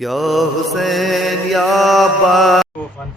या हुसैन या अब्बा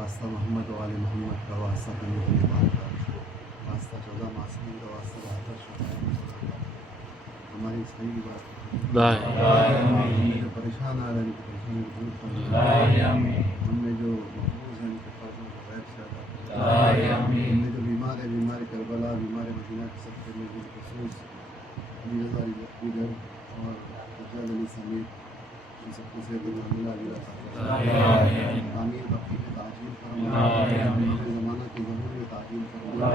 वास्ता मोहम्मद वाले मोहम्मद का वास्ता वास्ता चौदह मासूम का वास्ता बहत्तर हमारी सही बात जो परेशान आ रहे हैं परेशानी को दूर करना हमने जो महफूज हैं उनके फर्जों को गैर से अदा हमने जो बीमार करबला बीमार मदीना के सबके में जो खसूस मीरज़ा इधर और सज्जाद अली समेत इन सबको से आमीर बकी में ताजील फरमा ज़माना की ज़हूर में ताजील फरमा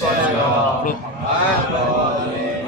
सल्लल्लाहु अलैहि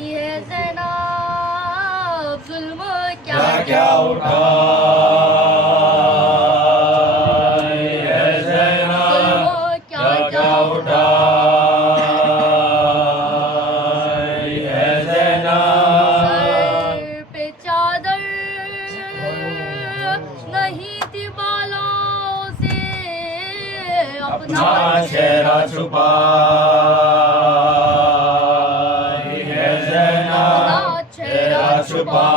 ये ज़ैनब जुल्म क्या क्या उठा ये ज़ैनब क्या क्या उठा ये ज़ैनब सर पे चादर नहीं थी बालों से अपना चेहरा छुपा ये ज़ैनब चेहरा छुपा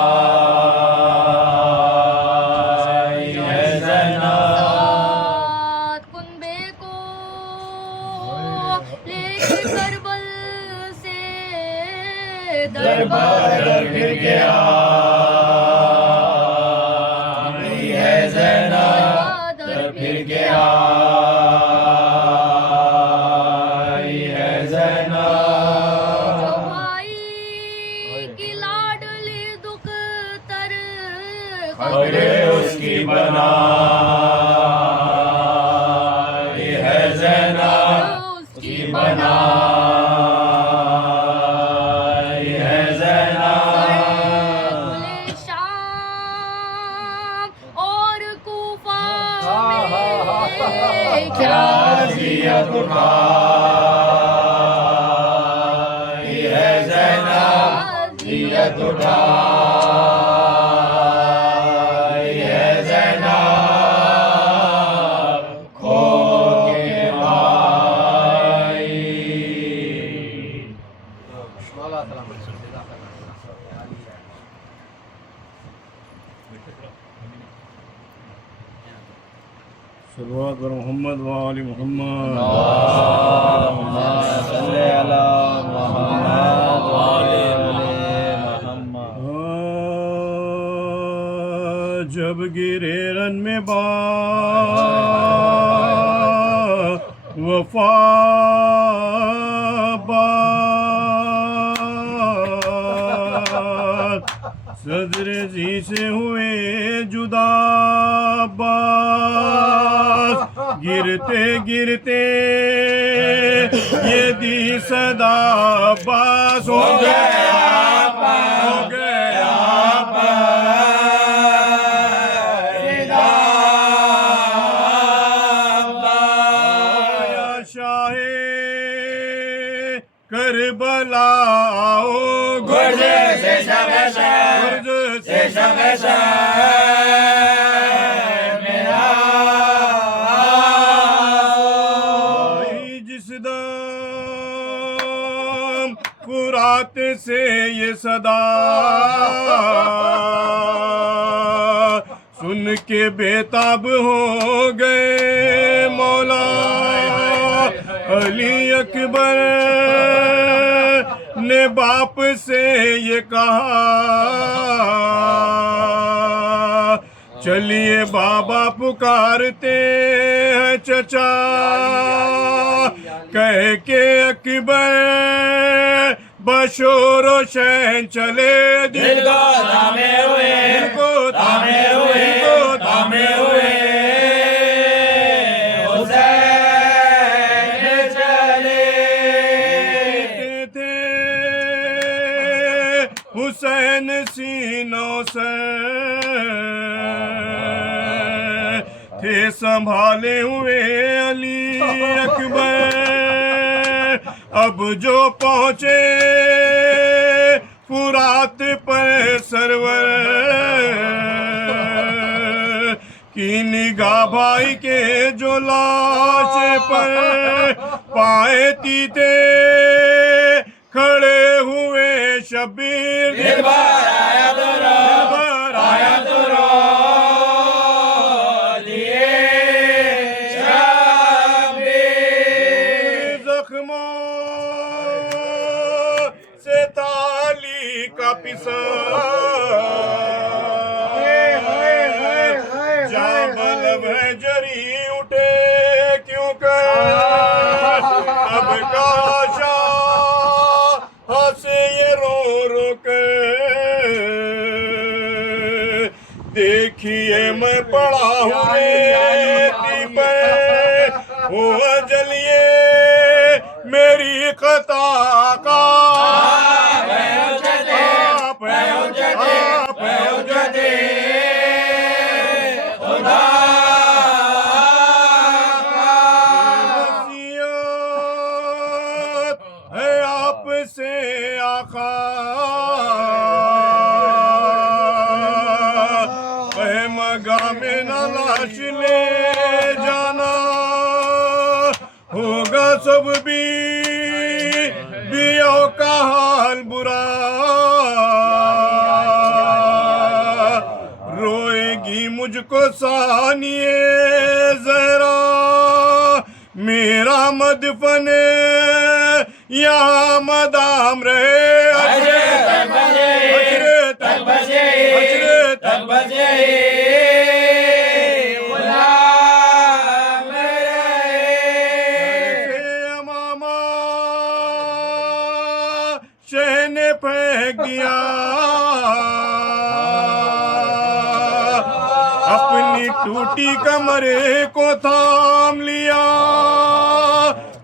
दरबार फिर गया है ज़ैनब दर फिर गया है ज़ैनब जो भाई की लाडली दुख तर खबरे उसकी बना है ज़ैनब उसकी बना उठा है ज़ैनब नियत उठा है ज़ैनब खो के भाई सल्लल्लाहु अलैहि मोहम्मद व आलि मोहम्मद जब गिरे रन में वफा सदर जी से हुए जुदा गिरते गिरते ये दी सदा बास हो गया हो गया शाहे करबला गुर्ज से फुरात से ये सदा सुन के बेताब हो गए मौला अली अकबर ने बाप से ये कहा चलिए बाबा पुकारते हैं चचा कह के अकबर बशोरो शहन चले दिल को थामे हुए हुसैन चले थे हुसैन सीनों से थे संभाले हुए अली अकबर अब जो पहुँचे फुरात पर सरवर की निगाह भाई के जो लाश पर पाए तीते खड़े हुए शबीर दिलबर आया तो रो दिए शबीर जख्मों से ताली का पिसा जाबलब है जरी उठे क्यों कर अब काशा हंसे ये रो रो कर देखिए मैं पड़ा हूँ रेती पर वो जलिए मेरी खता का वसीयत है आपसे आका मगा में न लाश ले जाना होगा सब बियों का हाल बुरा रोएगी मुझको सानिए जरा मेरा मदफन यहाँ मदाम रहे शह ने फेंक दिया अपनी टूटी कमरे को थाम लिया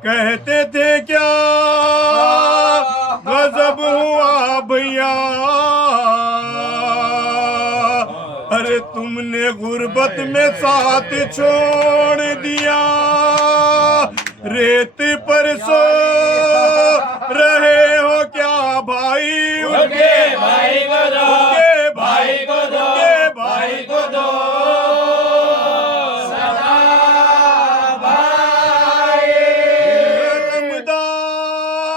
कहते थे क्या गजब हुआ भैया अरे तुमने गुर्बत में साथ छोड़ दिया रेत पर सो रहे हो क्या भाई उनके भाई को दो उनके भाई को दो उनके भाई को दो सदा भाई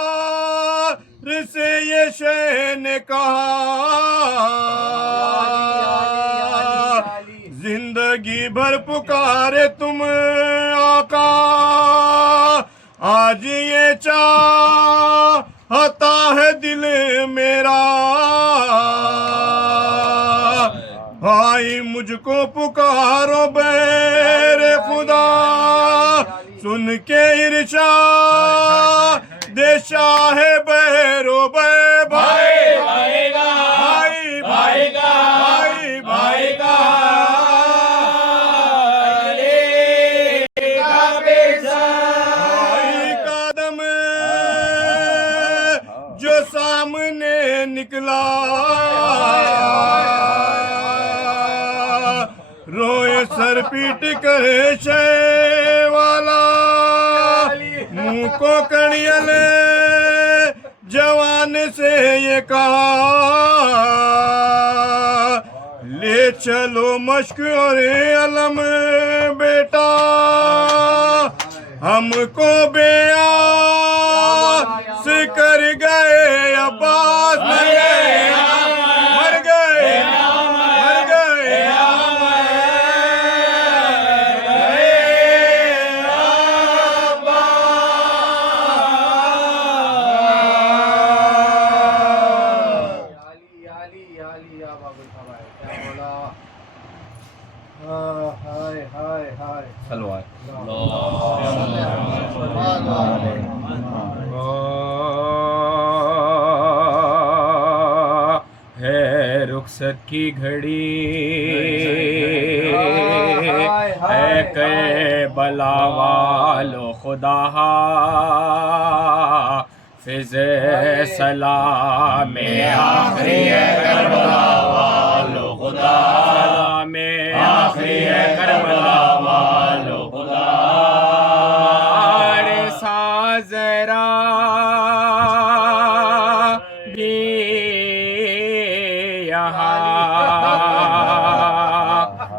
रमदार से ये शह ने कहा जिंदगी भर पुकारे तुम आका आज ये चाहता है दिल मेरा भाई मुझको पुकारो बेरे खुदा सुन के इर्शा देशा है बैरो बे भाई भाई का भाई भाई का भाई भाई का सामने निकला रोए सर पीट कर शे वाला मुंह को कड़ियल जवान से ये कहा ले चलो मश्क और अलम बेटा हमको बेआस कर गए अब्बास मर गए मर गए मर गए हाय हाय हाय है रुखसत की घड़ी है के बला वालो खुदा फिज़े सलाम आखिरी है करबला वालो खुदा सलाम आखिरी है करबला वालो खुदा अरे साजरा भी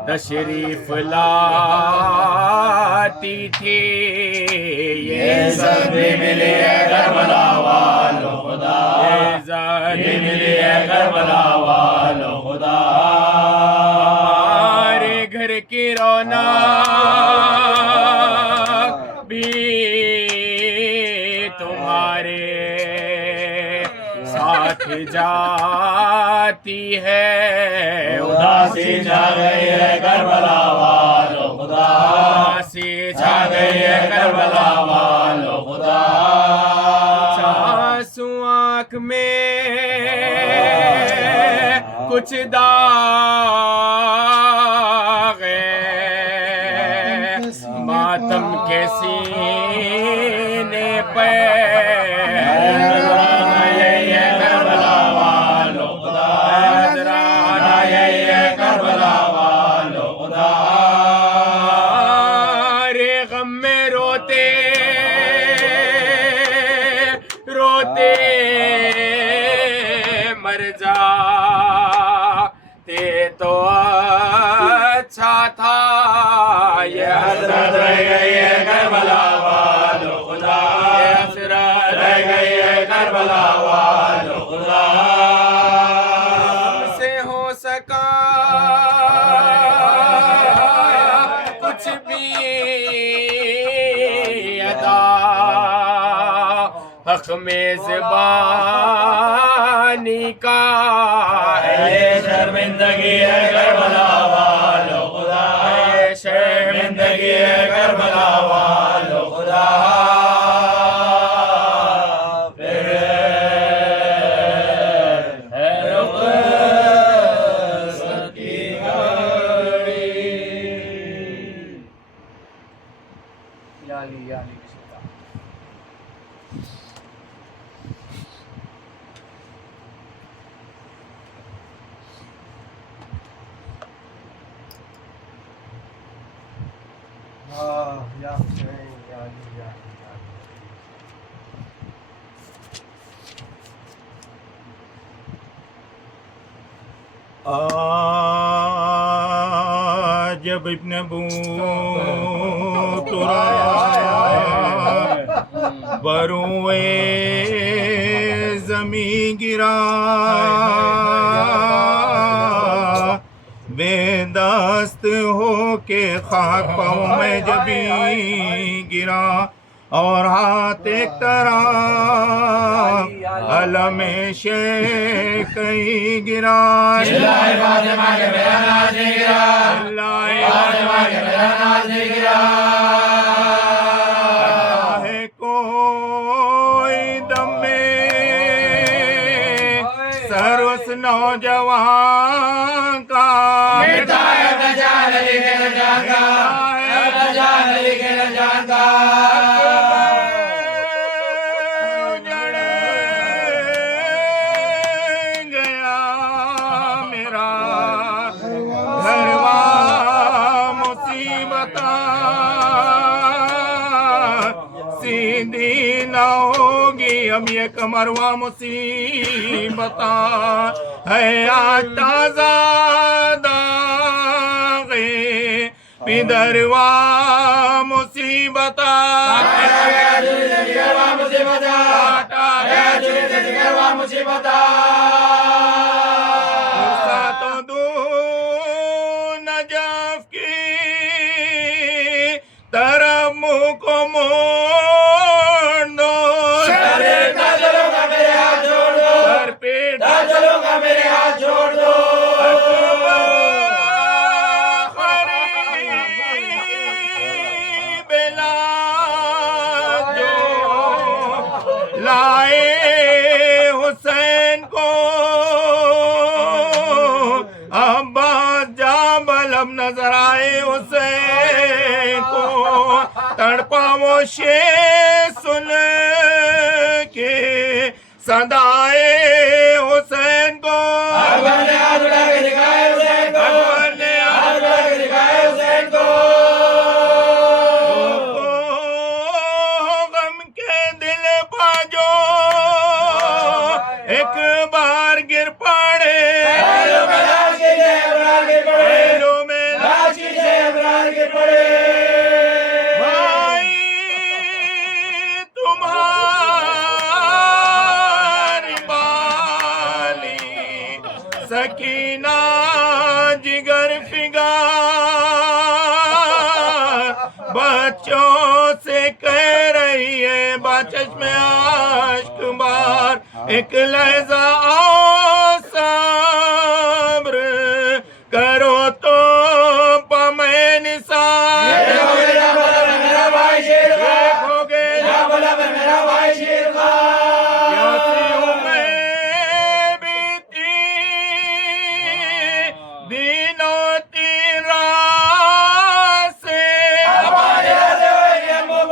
तशरीफ लाती थी ये ज़र्द मिली है करबला वालो खुदा ये ज़र्द मिली है करबला वालो खुदा हमारे घर की रौनक भी तुम्हारे साथ जाती है उदासी छा गई है करबला वालो खुदा उदासी छा गई है करबला वालो खुदा आंसू आँख में कुछ दाग मातम के सीने पे करबला वालो खुदा नजराना ये करबला वालो खुदा रे गम में रोते रोते मर जाते तो अच्छा था ये हसरत रह गई है करबला वालो खुदा हसरत रह गई है करबला वालो खुदा से हो सका कुछ भी अदा हक में ज़बानी का ये शर्मिंदगी है करबला वालो खुदा ये शर्मिंदगी है करबला वालो खुदा फिर है रुख़सत की घड़ी याली याली या हुसैन या अली या जब इब्न बूतुरा बरुए जमी गिरा बेदस्त हो के खाक पाँव में जबी गिरा और हाथ एक तरह अलम शेख कहीं गिरा चिल्लाए फातिमा के मेरा नाज नहीं गिरा चिल्लाए फातिमा के मेरा नाज नहीं गिरा है कोई दम में सर्वस नौजवान का मिटता है न जान अली के न जान का न जान अली के न जान का गया मेरा घरवा मुसीबत सीधी न होगी अब ये कमरवा मुसीबत है आज ताजा दागे पिदरवा मुसीबत तो दू नजफ की तरफ मुँह को मोड़ दो सर पे मेरे हाथ छोड़ दो लाए हुसैन को अब्बास जाबल अब नजर आए हुसैन को तड़पा वो शेर सुन के सदाए हुसैन को अकबर ने हाथ उठा के दिखाए हुसैन को अकबर ने हाथ उठा के दिखाए हुसैन को गम के दिल पाजो एक बार गिर पड़े पहलों में लाश की जय अबरार गिर पड़े पहलों में लाश की जय अबरार गिर पड़े भाई तुम्हारी बाली सकीना जिगर फिगार बच्चों से कह रही है बाचश में आश्क बार एक लहजा आओ सब्र करो तो पमे निसार मेरा भाई शेर खा देखोगे बोला मेरा भाई शेर खा कैसी उम्र बीती दिनों तीरा से हमारे हाथ में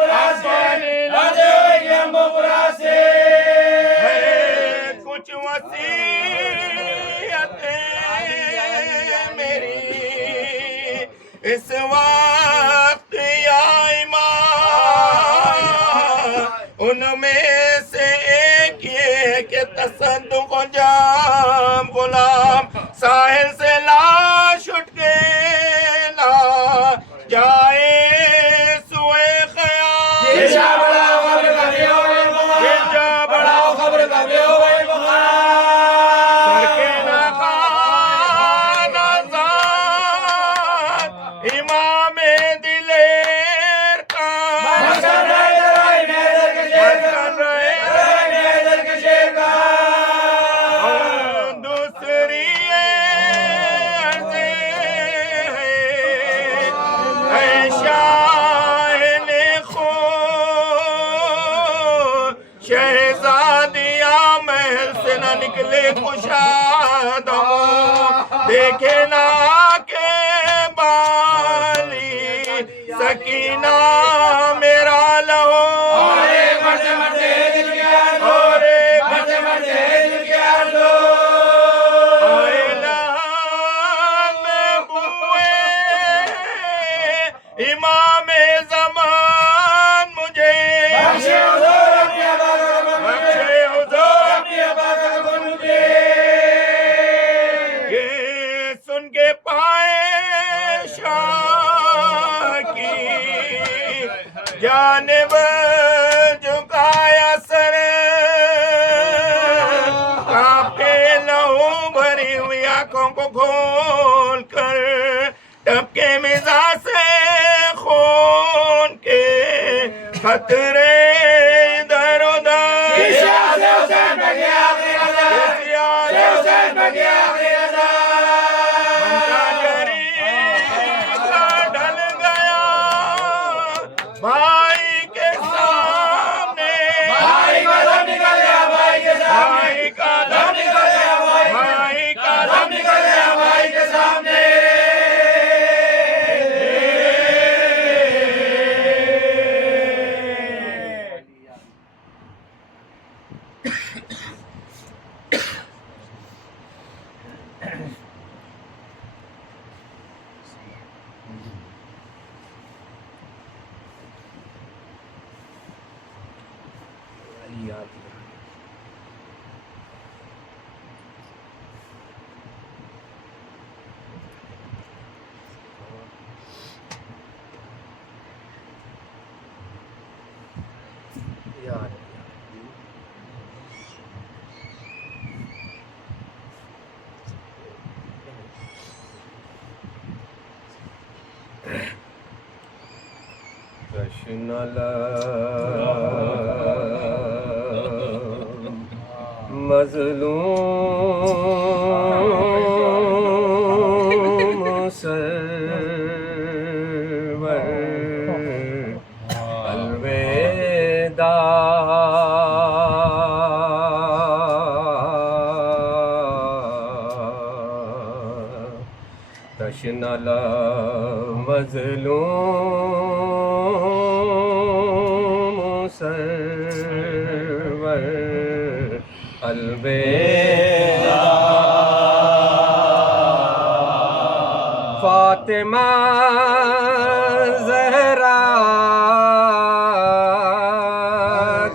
उनमें से एक ये कि तसद्दुक़ जाम गुलाम साहिल से लाश उठ के ला जाए सुए ख़याल गिरजा बड़ा खबर कबियो वे बगा गिरजा बड़ा खबर कबियो वे बगा सरके नखान आज़ाद इमाम दिलेर का मस्कन रहे मैदर के शेर का और दूसरी अर्ज़े है शाहिने खून शहज़ादिया महल से न निकले कुशाद देखे ना के बाली सकीना मेरा लहो मरते मरते दिल के आलो और मरते मरते दिल के आलो इमाम ज़मान मुझे बख्शे हुजूर अपनी अबा का कबूल बख्शे हुजूर अपनी अबा का कबूल मुझे ये सुन के पाए शाह की जानिब झुकाया सर कांपे लहू भरी हुई आंखों को खोल कर टपके मिजाज से खून के खतरे इधर उधर से हुसैन पे गया आखिरी नजर से हुसैन पे गया आखिरी नजर ढल गया भाई के सामने भाई का दम निकल गया भाई के सामने भाई का दम निकल गया भाई का दम निकल गया भाई के सामने मज़लूम सरवर अलविदा तशनला मज़लूम सरवर अलविदा फातिमा ज़हरा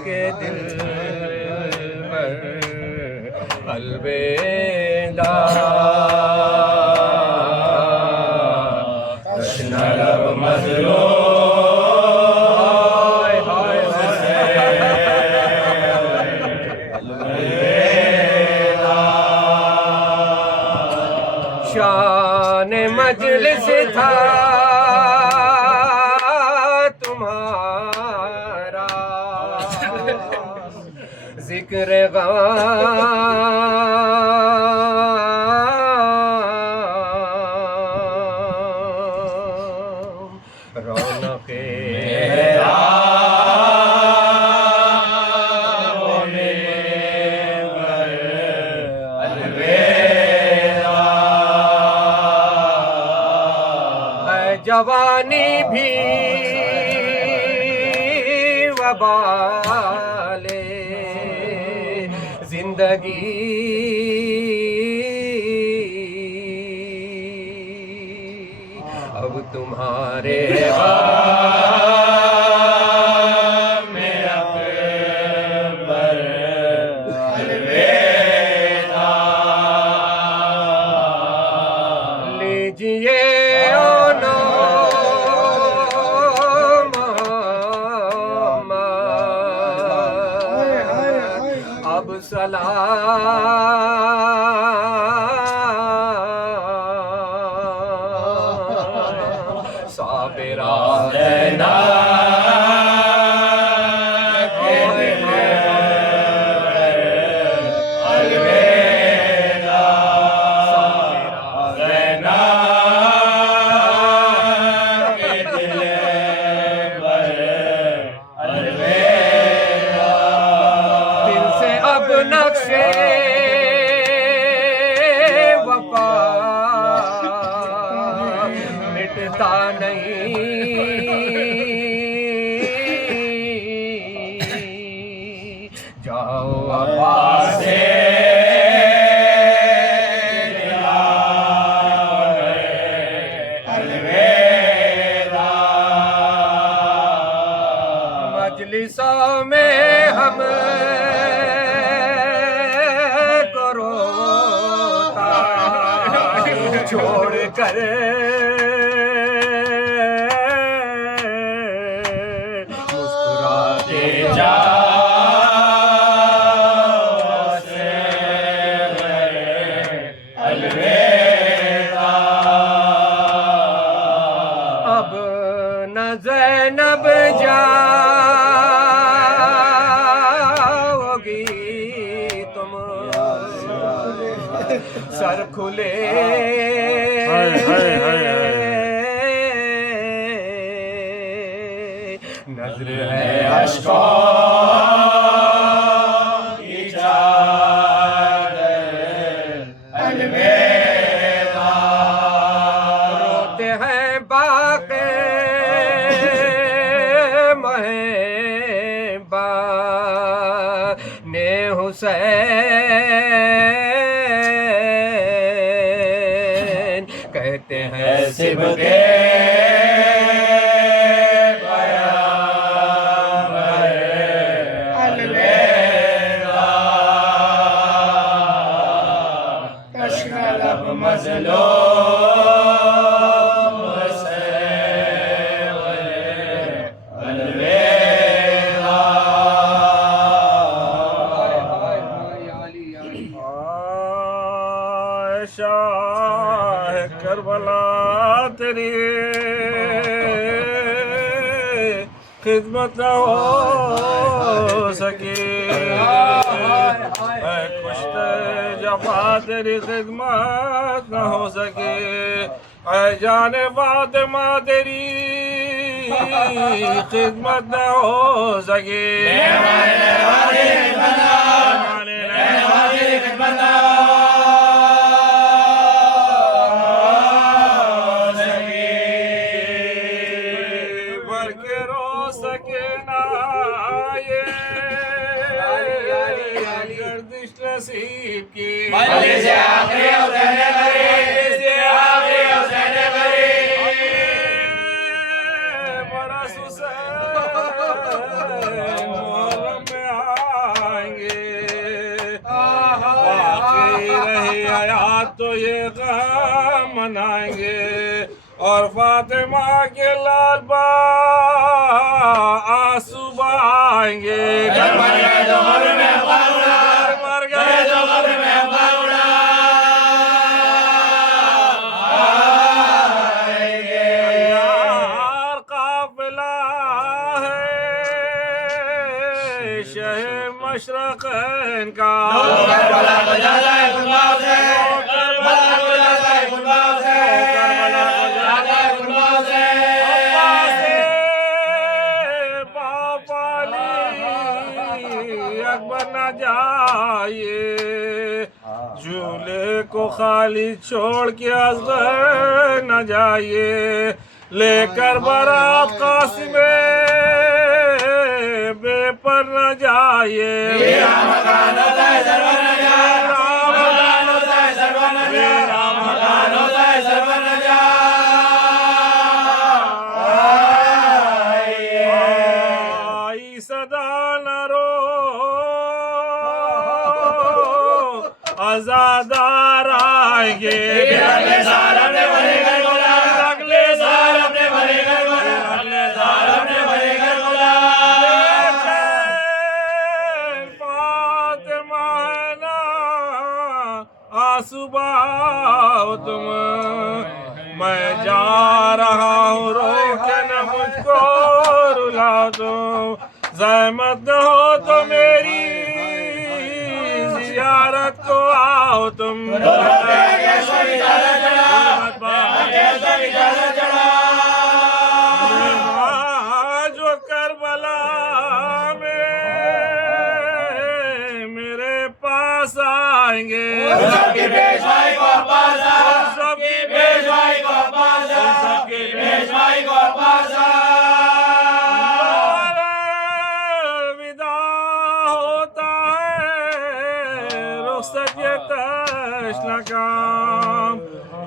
के दिल पर अलविदा तशनलब मज़लूम शान मजलिस था तुम्हारा जिक्र गाम रौनक़े जवानी भी वबाले जिंदगी अब तुम्हारे में सलाम साबिरा ज़ैना नक्शे वफा मिटता नहीं जाओ अब्बास से मजलिसों में हम छोड़ कर मुस्कुराते जाओ से अलविदा अब न ज़ैनब जाओगी तुम सर खुले नजर है अश्कों की चादर अलविदा रोते हैं बाक़ी महबा ने हुसैन कहते हैं सिबके शाह करबला तेरी खिदमत न हो सके कुश्ते जफा तेरी खिदमत न हो सके जाने फातिमा तेरी खिदमत न हो सके नसीब की से आखिरी हुसैन गरीब से आखिरी हुसैन गरीब बरस हुसैन मुहर्रम में आएंगे बाकी रही हयात तो ये गम मनाएंगे और फातिमा के लाल बा आंसू बहाएंगे मशरक़ैन का करबला को जाता है गुलबाग से करबला को जाता है गुलबाग से करबला को जाता है गुलबाग से बाप अली अकबर न जाइए झूले को खाली छोड़ के असगर न जाइए लेकर बारात कासिम बेपर न जाइए मेरा मकान होता है सरवर न जाए मकान होता है सरवर न जाए मेरा मकान होता है सरवर न जाए सदा न रो आजादार आएंगे अगले साल अपने भरे घर बोला अगले साल अपने भरे घर बोला अगले साल अपने भरे घर बोला फातिमा सुबह हो तुम, मैं जा रहा हूँ रोके न मुझको रुला तुम, ज़हमत हो तो मेरी जियारत को आओ तुम। जो करबला में मेरे पास आएंगे, सबकी पेशवाई को पासा, सबकी पेशवाई को पासा, सबकी पेशवाई को पासा। विदा होता है रुखसत ये तश्न काम,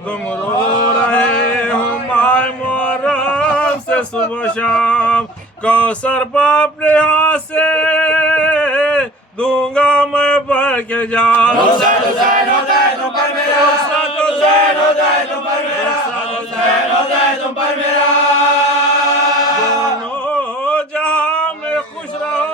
तुम रो रहे हो माय मुहर्रम से सुबह शाम, कौसर बाप ने हाथ से दूंगा मैं भर के जाम। रुखसत हुसैन होता है तुम पर मेरा, रुखसत हुसैन होता है तुम पर मेरा, रुखसत हुसैन होता है तुम पर मेरा। दोनों जहां में खुश रहो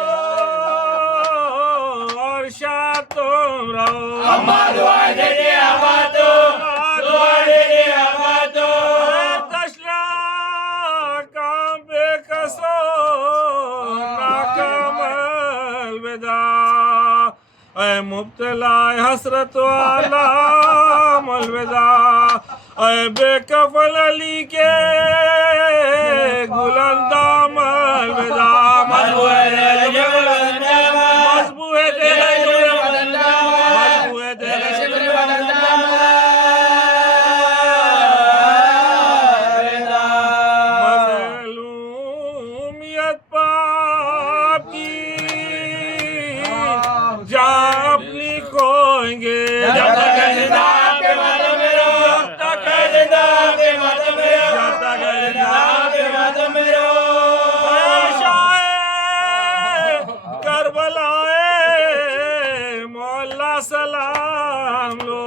और शाद तुम रहो। अम्मा दुआएं देते आबाद तुम, दुआएं देते आबाद तुम। तशला काम बेकसो नाकामल विदा, ऐ मुब्तला हसरत वाला अलविदा, ऐ बेकफल अली के गुलंदाम अलविदा। मजबूर है तेरे मज़लूमियत पाप की जा अपनी खोएंगे, जब तक है जिंदा आपके मातम में रहो, जब तक है जिंदा आपके मातम में रहो, जब तक है जिंदा आपके मातम में रहो। शाए करबलाए मौला सलाम लो,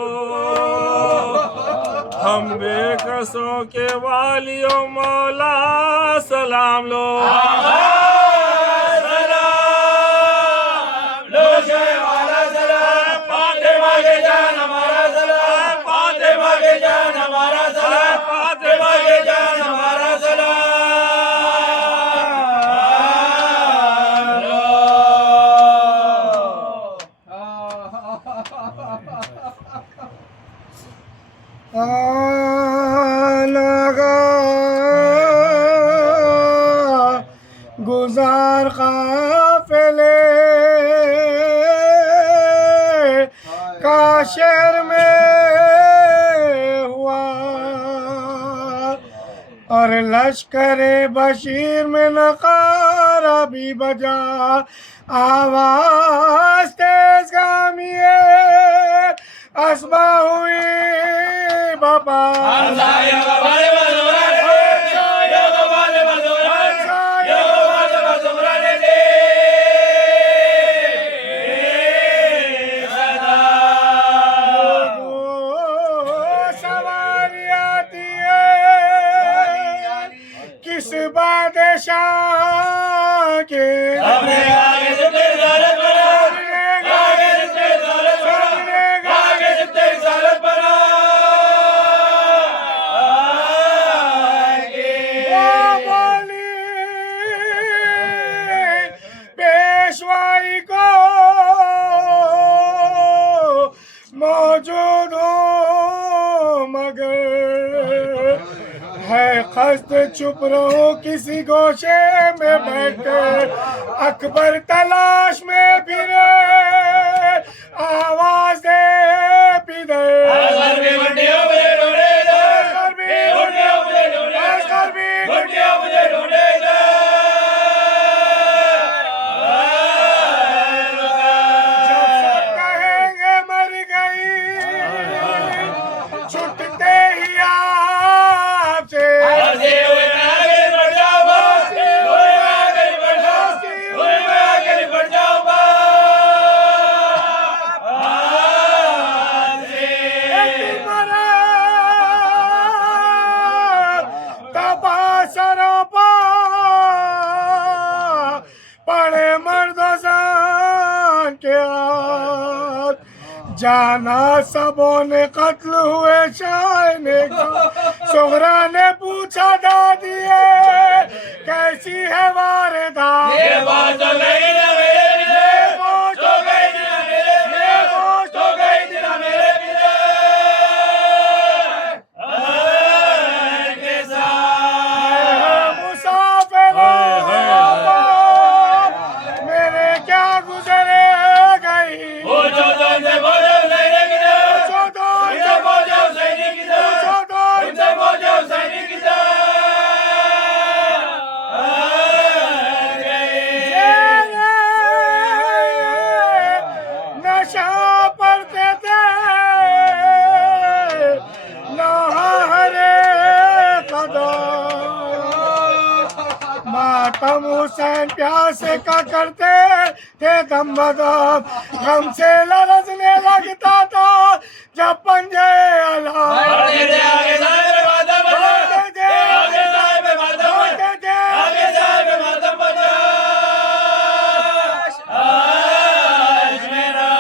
हम बेकसों के वालियों मौला सलाम लो। गुजार काफिले का शहर में हुआ और लश्कर बशीर में नकारा भी बजा, आवाज तेज गामिए असबा हुई बाबा। किस बादशाह के आगे से तेरी ज़ालत बना, आगे से तेरी ज़ालत बना, आगे से तेरी ज़ालत बना। वो बोली पेशवाई को मौजूद हो मगर है कष्ट चुप रहो किसी गोशे में बैठे, अकबर तलाश में फिरे आवाज दे पिधे। जब सब कहेंगे मर गई छुटते ही आपसे, जाना सबों ने कत्ल हुए शाह ने सुगरा ने पूछा दादी कैसी है वारदात ये बात हो गई ना मेरे पिता, हो गई ना मेरे पिता, हो गई ना मेरे पिता के साथ मुसाफिर मेरे क्या गुजरे गई पूछो तो इनसे पूछो सैनिक की तरह, इनसे पूछो सैनिक की तरह, इनसे पूछो सैनिक की तरह नशा पड़ते थे हरे कदम मातम हुसैन प्यास का करते थे दम बदम गम से लरसने लगता था जब पंजे अला आगे साहिब मातम बजा, आगे साहिब मातम बजा, आगे साहिब मातम बजा आज मेरा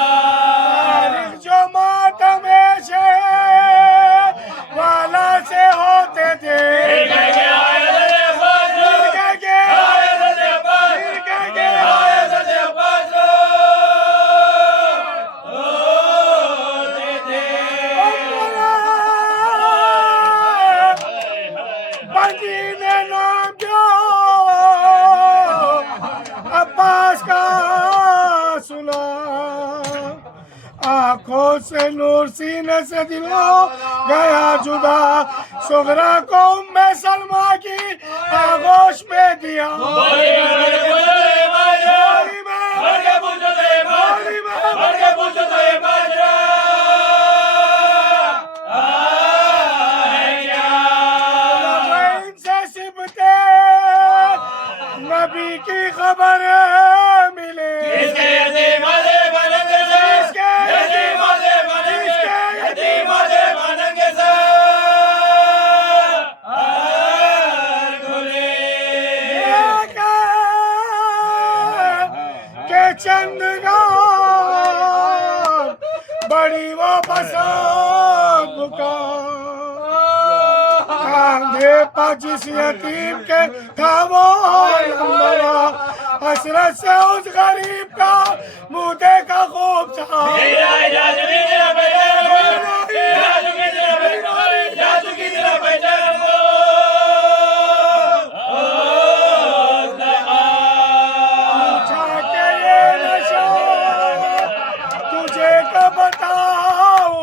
जो मातम वाला से होते थे अब्बास का सुना आंखों से नूर सीने से दिल हो गया जुदा सुगरा को उम्मे सलमा की आगोश में दिया नबी की खबर मिले इसके यतीमों बनंगे साथ, यतीमों बनंगे साथ आर खुले के चंदगार बड़ी वो पसंद कांधे पर जिस यतीम के था वो लंबा हसरत से उस गरीब का मुंह देखा खूब था तुझे कब बताऊं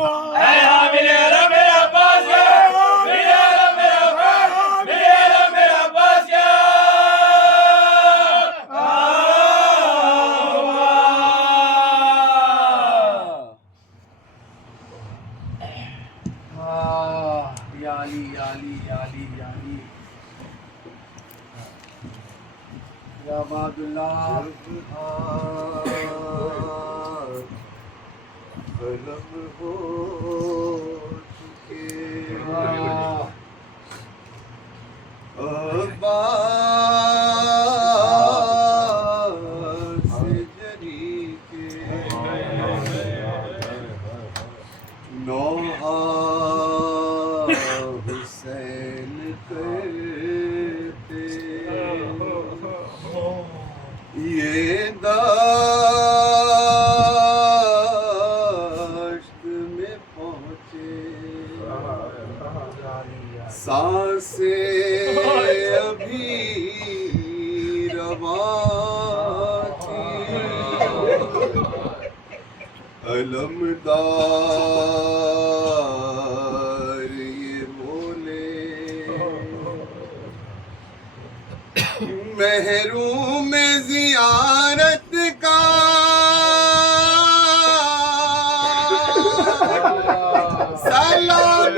कलम हो चुके अब्बास जरी के नौहा हुसैन करते ये दाश्त में पहुँचे सांसें अभी रवां थी अलमदार ये बोले महरूम ज़ियारत का सलाम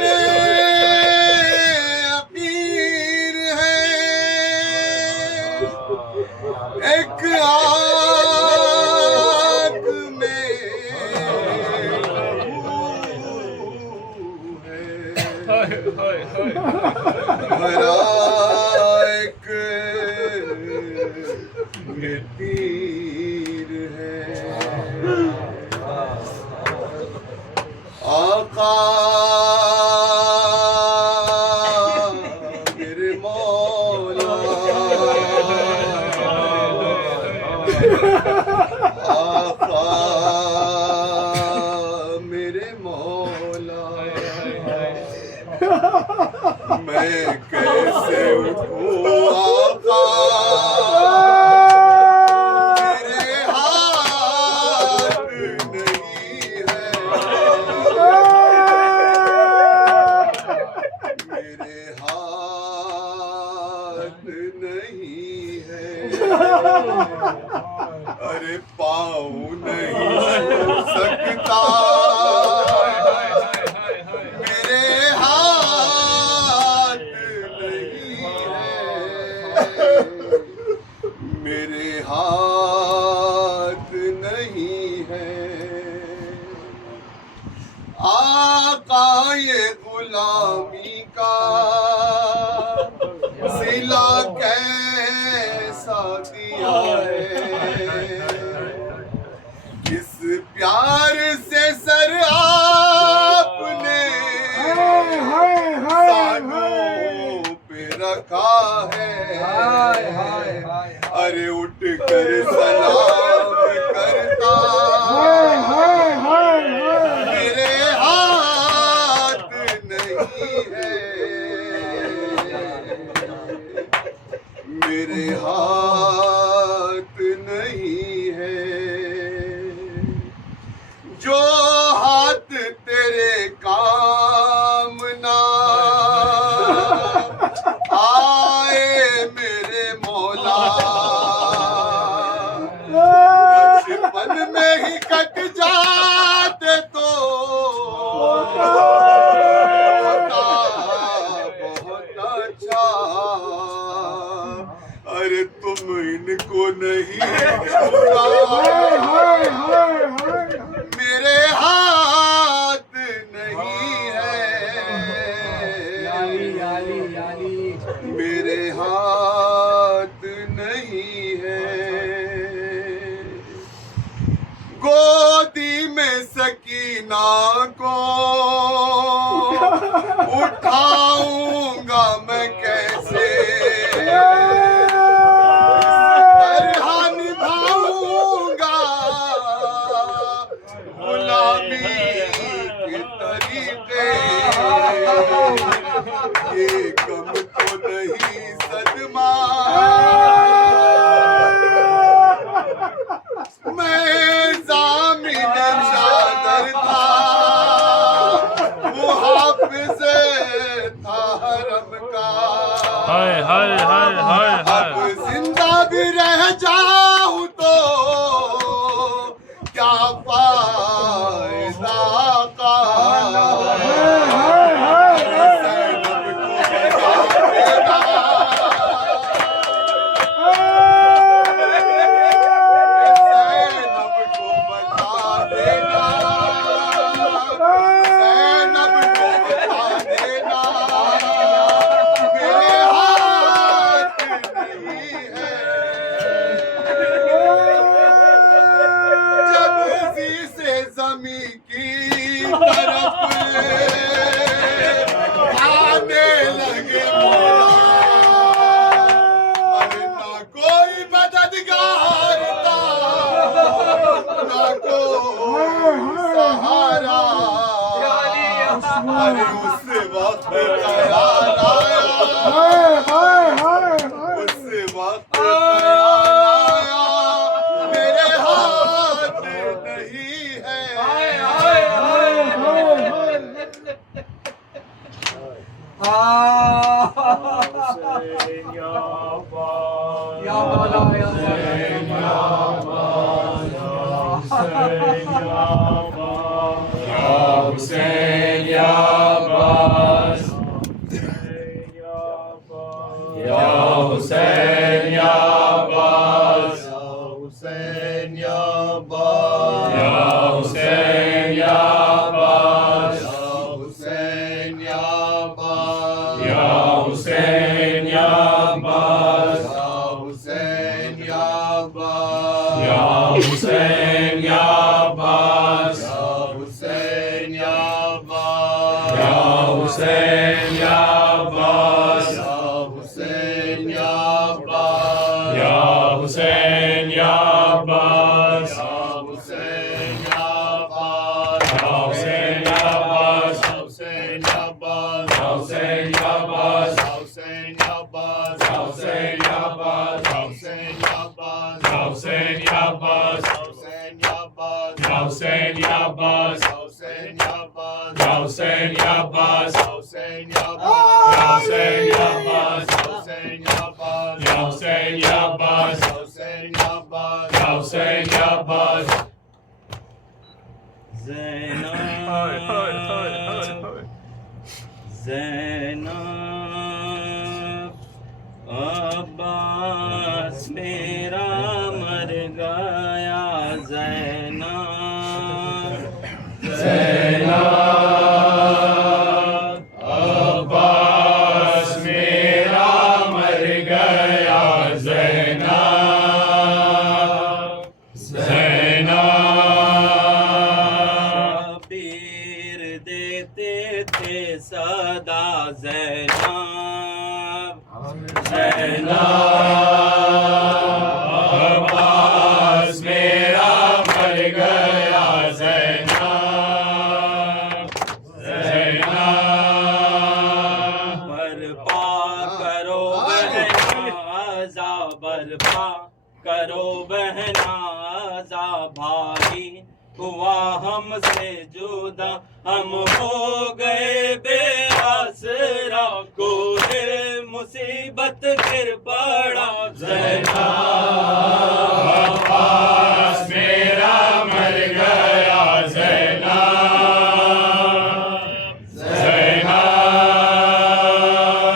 अकीर है एक आँख में भरा एक तीर है आका मेरे मौला आका मेरे मौला मैं कैसे उठूं आका मेरे हाथ नहीं है मेरे हाथ नहीं है अरे पाँव नहीं छू सकता मेरे हाथ नहीं है मेरे हाथ नहीं है आका ये गुलामी का सिला कैसा दिया है किस प्यार से सर आपने सानों पे रखा है अरे उठ कर सलाम करता मेरे हाथ नहीं है मेरे हाथ नहीं है जो हाथ तेरे काम ना आए मेरे मौला बचपन में ही कट जाते तो होता बहुत अच्छा अरे तुम इनको नहीं छूता मेरे हाथ नहीं है मेरे हाथ नहीं है गोदी में सकीना को उठाऊंगा मैं कैसे तरह निभाऊंगा गुलामी के तरीके ये कम तो नहीं सदमा मैं जामिन चादर था वो हाफिज़ था हरम का हाय हाय हाय हाय अब जिंदा भी रह जाऊं तो क्या फायदा का अरे उस वक्त ख्याल आया उस वक्त ख्याल आया मेरे हाथ नहीं है Hussein ya Abbas Ya Hussein ya Abbas Hussain या Abbas Ya Hussein ya Abbas Hussain या Abbas Ya Hussein ya Abbas Hussain या Abbas Ya Hussein ya Abbas Hussain या अब्बास हुसैन या अब्बास या हुसैन या अब्बास या हुसैन या अब्बास या हुसैन या अब्बास हुसैन या अब्बास या हुसैन या अब्बास हुसैन या अब्बास या हुसैन या अब्बास हुसैन या अब्बास या हुसैन या अब्बास हुसैन या अब्बास या हुसैन या अब्बास हुसैन या अब्बास या हुसैन या अब्बास हुसैन या या अब्बास हुसैन या अब्बास हुसैन या अब्बास या हुसैन या अब्बास हुसैन या अब्बास या हुसैन या अब्बास ज़ैनब अब्बास मेरा मर गया ज़ैनब अब्बास मेरा मर गया ज़ैनब पीर देते थे सदा ज़ैनब अब्बास मेरा मर गया बर्पा करो बहनाजा बर्पा करो बहनाजा भाई हुआ हमसे जुदा हम हो गए बेआसरा कोई मुसीबत गिर पड़ा अब्बास मेरा मर गया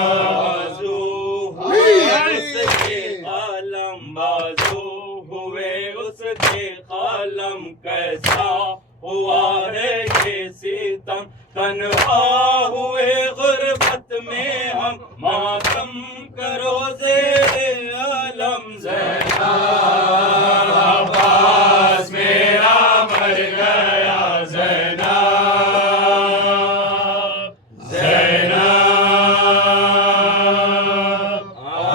बाजू हुए उसके कलम बाजू हुए उसके कलम कैसा हुआ है ये सितम तन्हा हुए गुर्बत में हम मातम करो ज़ेरे आलम अब्बास मेरा मर गया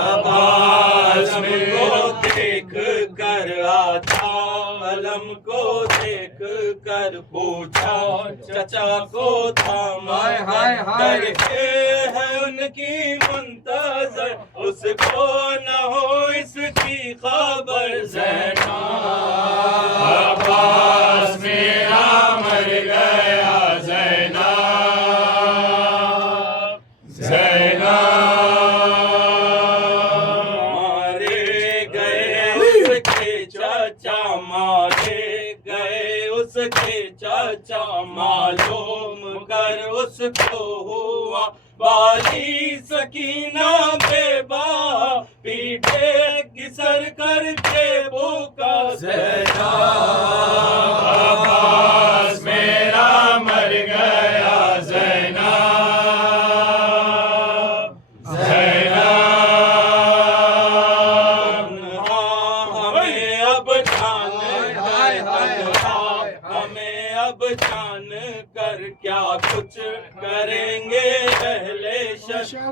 अब्बास को देख कर आता अलम को देख कर पूछा चचा को थामा करके है उनकी मुंतजर उसको न हो इसकी खबर अब्बास मेरा मर गया मारे गए उसके चाचा मारे गए उसके चाचा मालूम कर उसको हुआ बाली सकीना बेबा पीठे घिसर करके भूखा अब्बास मेरा मर गया हमें अब जान कर क्या कुछ करेंगे पहले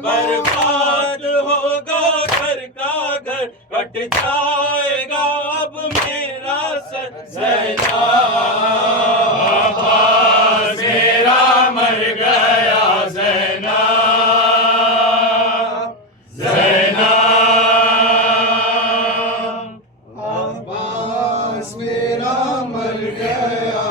बर्बाद होगा घर का घर कट जाएगा अब मेरा सर अब्बास मेरा मर गया अब्बास मेरा मर गया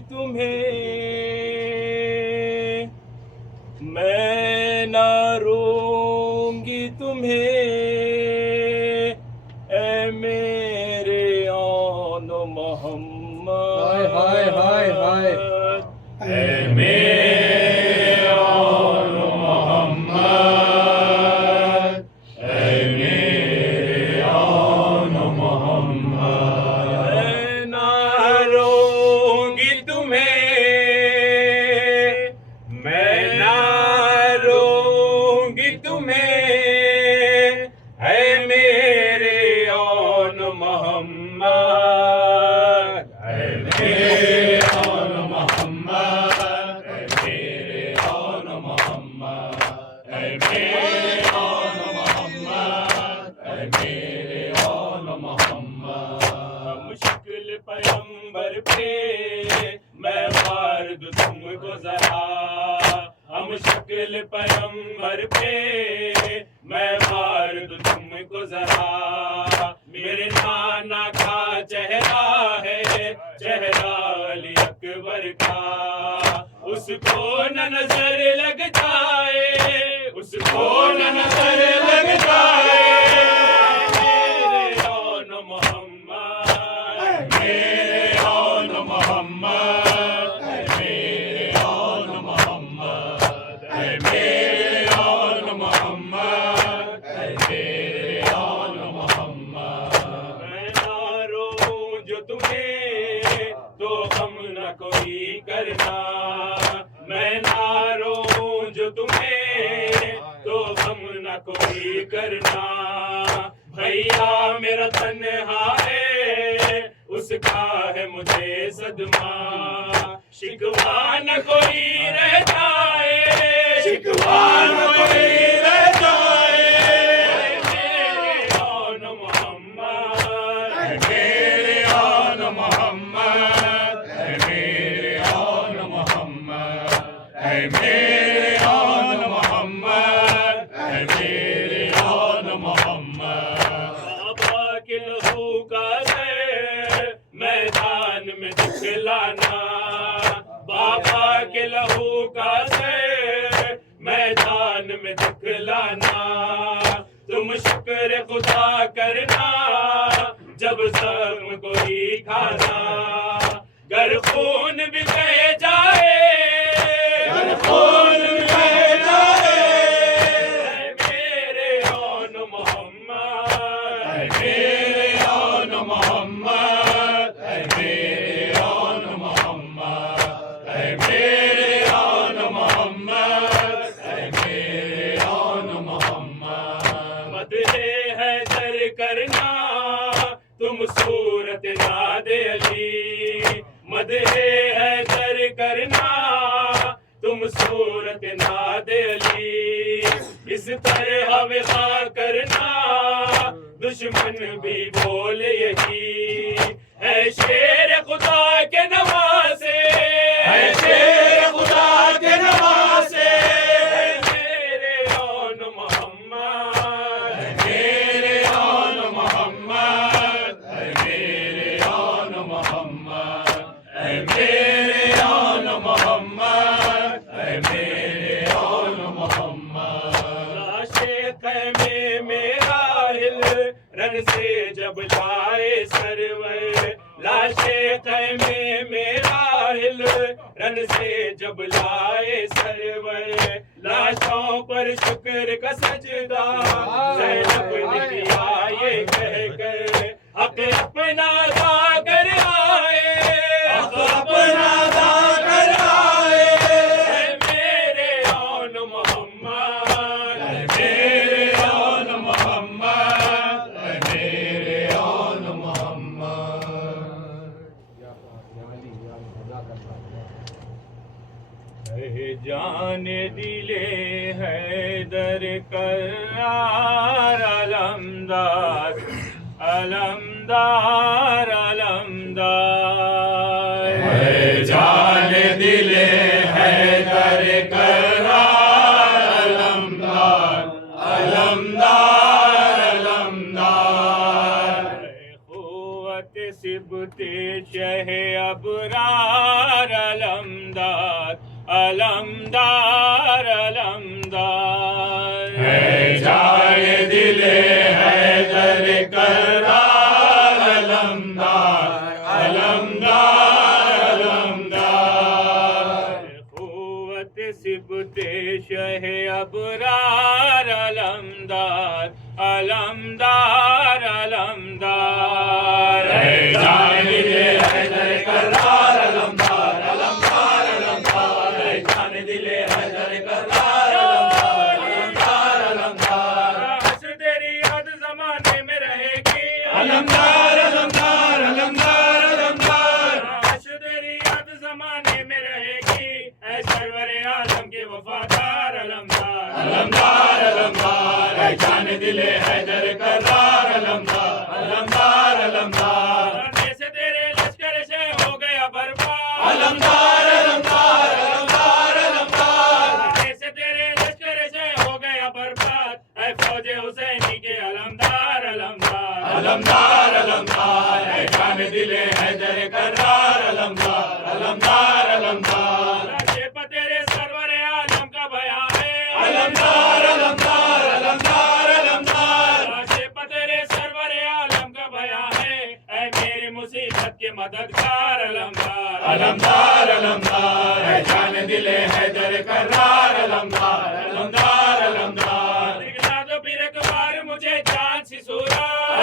तुम्हें, मैं ना रोऊंगी तुम्हें, ऐ मेरे आन मोहम्मद, हाय हाय हाय हाय, ऐ मेरे आन मोहम्मद, ऐ मेरे आन मोहम्मद, मैं ना रोऊंगी तुम्हें, मैं ना रोऊंगी तुम्हें, ऐ मेरे आन मोहम्मद, ऐ मेरे आन मोहम्मद, ऐ मेरे आन मोहम्मद, ऐ मेरे आन मोहम्मद, ऐ मेरे आन मोहम्मद। मुश्किल पैगंबर पे मैं मार दूं तुमको जरा, हम शक्ल पैगंबर पे मैं मार दूं तुमको जरा, मेरे नाना का चेहरा है, चेहरा अली अकबर का, उसको न नजर लग जाए, उसको न नजर लग जाए, मेरे आन मोहम्मद, मेरे आन मोहम्मद, मेरे आन मोहम्मद, मेरे आन मोहम्मद, मेरे आन मोहम्मद। मैं ना रोऊं जो तुम्हें तो हम न कोई करना, मैं ना रोऊं जो तुम्हें तो हम न कोई करना, भैया मेरा तन्हा है, उसका है मुझे सदमा, शिकवा न कोई रह जाए, शिकवा न कोई रह जाए, मेरे आन मोहम्मद, मेरे आन मोहम्मद, मेरे आन मोहम्मद, मेरे आन मोहम्मद, मेरे आन मोहम्मद। बाबा के लहू का जहर मैदान में दिखलाना, बाबा के लहू का जहर मैदान में दिखलाना, तुम शुक्र खुदा करना जब जख्म कोई खाना, गर खून भी बह जाए, गर खून भी बह जाए, मेरे आन मोहम्मद, मेरे आन मोहम्मद, मेरे आन मोहम्मद, मेरे आन मोहम्मद, मेरे आन मोहम्मद। मदहे हैदर करना तुम सूरत नादे अली, मदहे हैदर करना तुम सूरत नादे अली, इस तरह विदा करना दुश्मन भी बोले यही, है शेर खुदा के नवासे, है शेर खुदा के नवासे, मेरे आन मोहम्मद, मेरे आन मोहम्मद, मेरे आन मोहम्मद, मेरे आन मोहम्मद, मेरे आन मोहम्मद। लाशे ख़ैमे में राहिल रन से जब लाए सरवर, लाशे ख़ैमे में राहिल रन से जब लाए सरवर, लाशों पर शुक्र का सजदा ज़ैनब ने किया ये कहकर, हक़ अपना अदा कर आए, हक़ अपना अदा कर आए, मेरे आन मोहम्मद, मेरे आन मोहम्मद, मेरे आन मोहम्मद। जाने दिले हैदर करार अलमदार, अलमदार अलमदार, जाने दिले हैदर करार अलमदार, अलमदार अलमदार, क़ुव्वत सिबते शह अबरार अलमदार अलमदार है जाए दिले हैदर करार अलमदार अलमदार अलमदार क़ुव्वत सिबते शह अबरार अलमदार अलमदार अलमदार है जाए दिले हैदर करार अलमदार अलमदार अलमदार है जाने दिले हैदर करार अलमदार अलमदार हश्र तेरी याद ज़माने में रहेगी अलमदार अलमदार अलमदार अलमदार हश्र तेरी याद ज़माने में रहेगी ऐ सरवर आलम के वफादार अलमदार अलमदार अलमदार है जाने दिले हैदर करार अलमदार अलमदार अलमदार जैसे तेरे लश्कर से हो गया बर्बाद अलमदार अलमदार अलमदार अलमदार जैसे तेरे लश्कर से हो गया बर्बाद ऐ फौजे हुसैनी के अलमदार अलमदार अलमदार अलमदार है जाने दिले हैदर करार अलमदार अलमदार अलमदार शेप तेरे सरवर आलम का बयान है अलमदार अलमदार अलमदार अलमदार शेप तेरे सरवर आलम का बयान है ऐ मेरी मुसीबत के मददगार अलमदार अलमदार अलमदार है जाने दिले हैदर करार अलमदार अलमदार अलमदार दिखला दो फिर एक बार मुझे चांद सी सूरत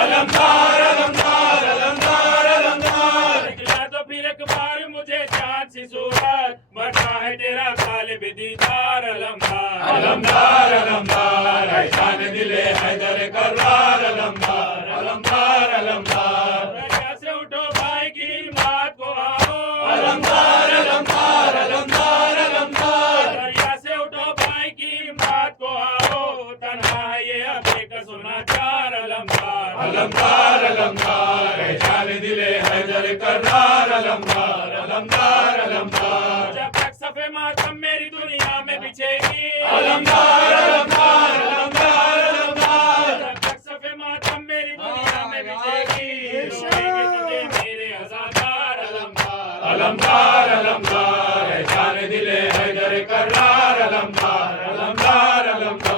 अलमदार अलमदार अलमदार अलमदार दिखला दो फिर एक बार मुझे चांद सी सूरत बता है तेरा तालिब दीदार अलमदार अलमदार अलमदार है जाने दिले हैदर करार अलमदार अलमदार अलमदार दरिया से उठो भाई की बात को आओ अलमदार अलमदार अलमदार अलमदार दरिया से उठो भाई की बात को आओ तन्हा है ये अबे का सुनाचार अलमदार अलमदार अलमदार है जाने दिले हैदर करार अलमदार अलमदार अलमदार जब तक सफे मातम मेरी दुनिया में बिछेगी अलमदार अलमदार अलमदार अलमदार जब तक सफे मातम मेरी दुनिया में बिछेगी रोएंगे तुझे मेरे अज़ादार अलमदार अलमदार अलमदार है जाने दिले हैदर करार अलमदार अलमदार अलमदार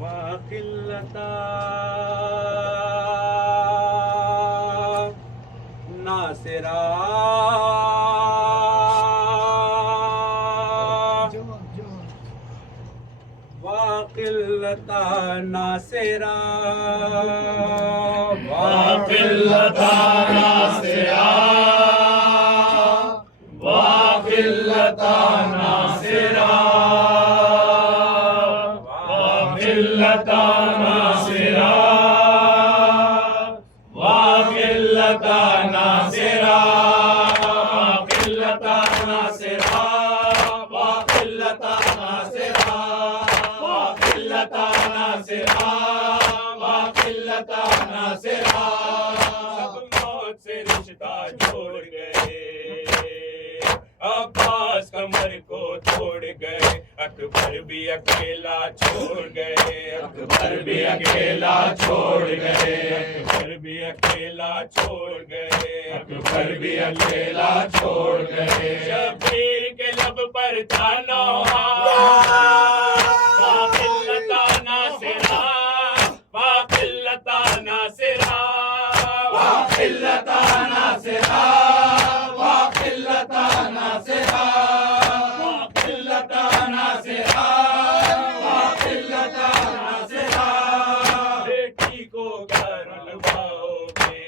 वाकिल्लता नासिरा वाकिल्लता नासिरा वाकिल्लता नासिरा वाकिल्लता नासिरा वाकिल्लता नासिरा वाकिल्लता नासिरा वाकिल्लता नासिरा वाकिल्लता नासिरा वाकिल्लता नासिरा वाकिल्लता नासिरा सब मौत से रिश्ता जोड़ गए अब्बास कमर को तोड़ गए अकबर भी अकेला छोड़ गए अकबर भी अकेला छोड़ गए अकबर भी अकेला छोड़ गए अकबर भी अकेला छोड़ गए शबीर के लब पर था नौहा वाकिल्लता नासिरा वाकिल्लता नासिरा वाकिल्लता नासिरा वाकिल्लता नासिरा वाकिल्लता नासिरा वाकिल्लता नासिरा बेटी को क्या रुलवाओगे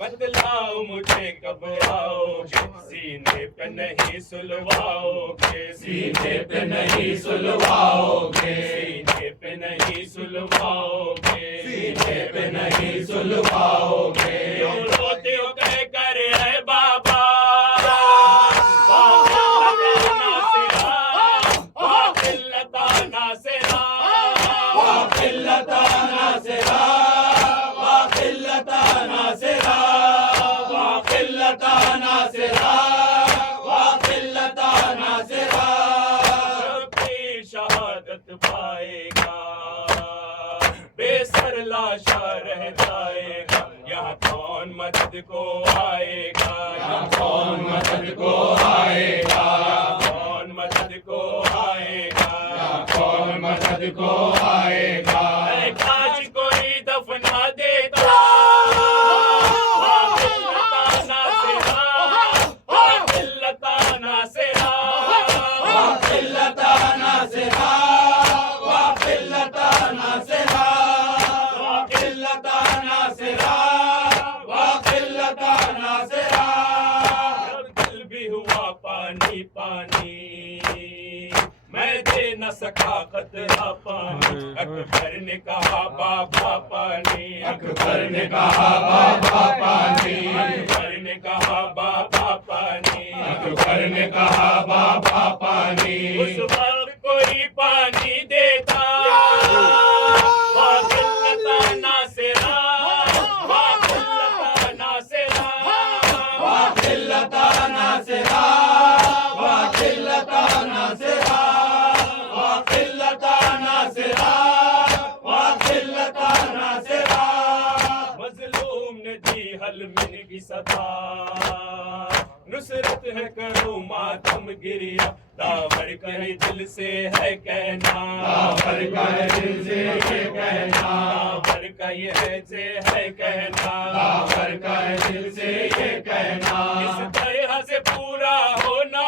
बतलाओ मुझे कब आओगे सीने पे नहीं सुलवाओगे सीने पे नहीं सुलवाओगे सीने पे नहीं सुलवाओगे सीने पे नहीं सुलवाओगे क्यों रोते हो कह कर है बाबा वाकिल्लता नासिरा वाकिल्लता नासिरा वाकिल्लता नासिरा वाकिल्लता नासिरा वाकिल्लता नासिरा सबकी शहादत पाएगा बेसर लाशा रह जाएगा यहाँ कौन मदद को आएगा, यहाँ कौन मदद को आएगा, कौन मदद को आएगा, यहाँ कौन मदद को आएगा। ऐ काश कोई दफना देता पानी पानी मैं दे न सका कतरा पानी। अकबर ने कहा बाबा पानी, अकबर ने कहा बाबा पानी, अकबर ने कहा बाबा पानी, अकबर ने कहा बाबा पानी। उस वक्त कोई पानी देता वाकिल्लता नासिरा, वाकिल्लता नासिरा, वाकिल्लता नासिरा, वाकिल्लता नासिरा, वाकिल्लता नासिरा, वाकिल्लता नासिरा। मजलूम ने दी हलमिन की सदा, नुसरत है करो मातम गिरिया। दावर कहे दिल से है कहना, दावर कहे दिल से ये कहना, दावर का ये है कहना, दावर कहे दिल से ये कहना। इस तरह से पूरा होना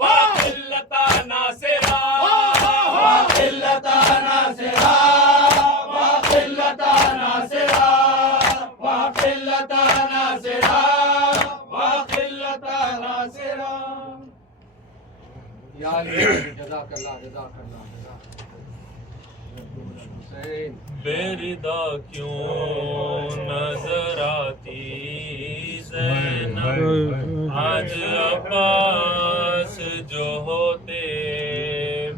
वाकिल्लता नासिरा, वाकिल्लता नासिरा, वाकिल्लता नासिरा, वाकिल्लता नासिरा, वाकिल्लता नासिरा। जज़ाकल्लाह जज़ाकल्लाह हुसैन। बेरिदा क्यों नजर आती ज़ैनब, आज अब्बास जो होते।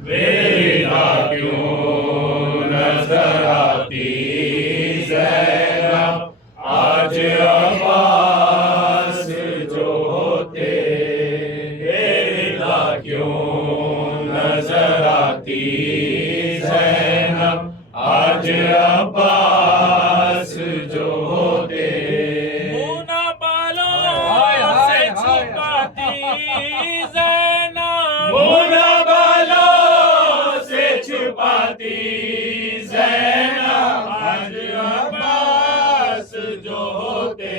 बेरिदा क्यों नजर आती ज़ैनब, आज अब्बास जो होते। बेरिदा क्यों नजर आती ज़ैनब, आज अब्बास जो होते। मुना बालों से छुपाती ज़ैनब, मुना बालों से छुपाती ज़ैनब, आज अब्बास जो होते।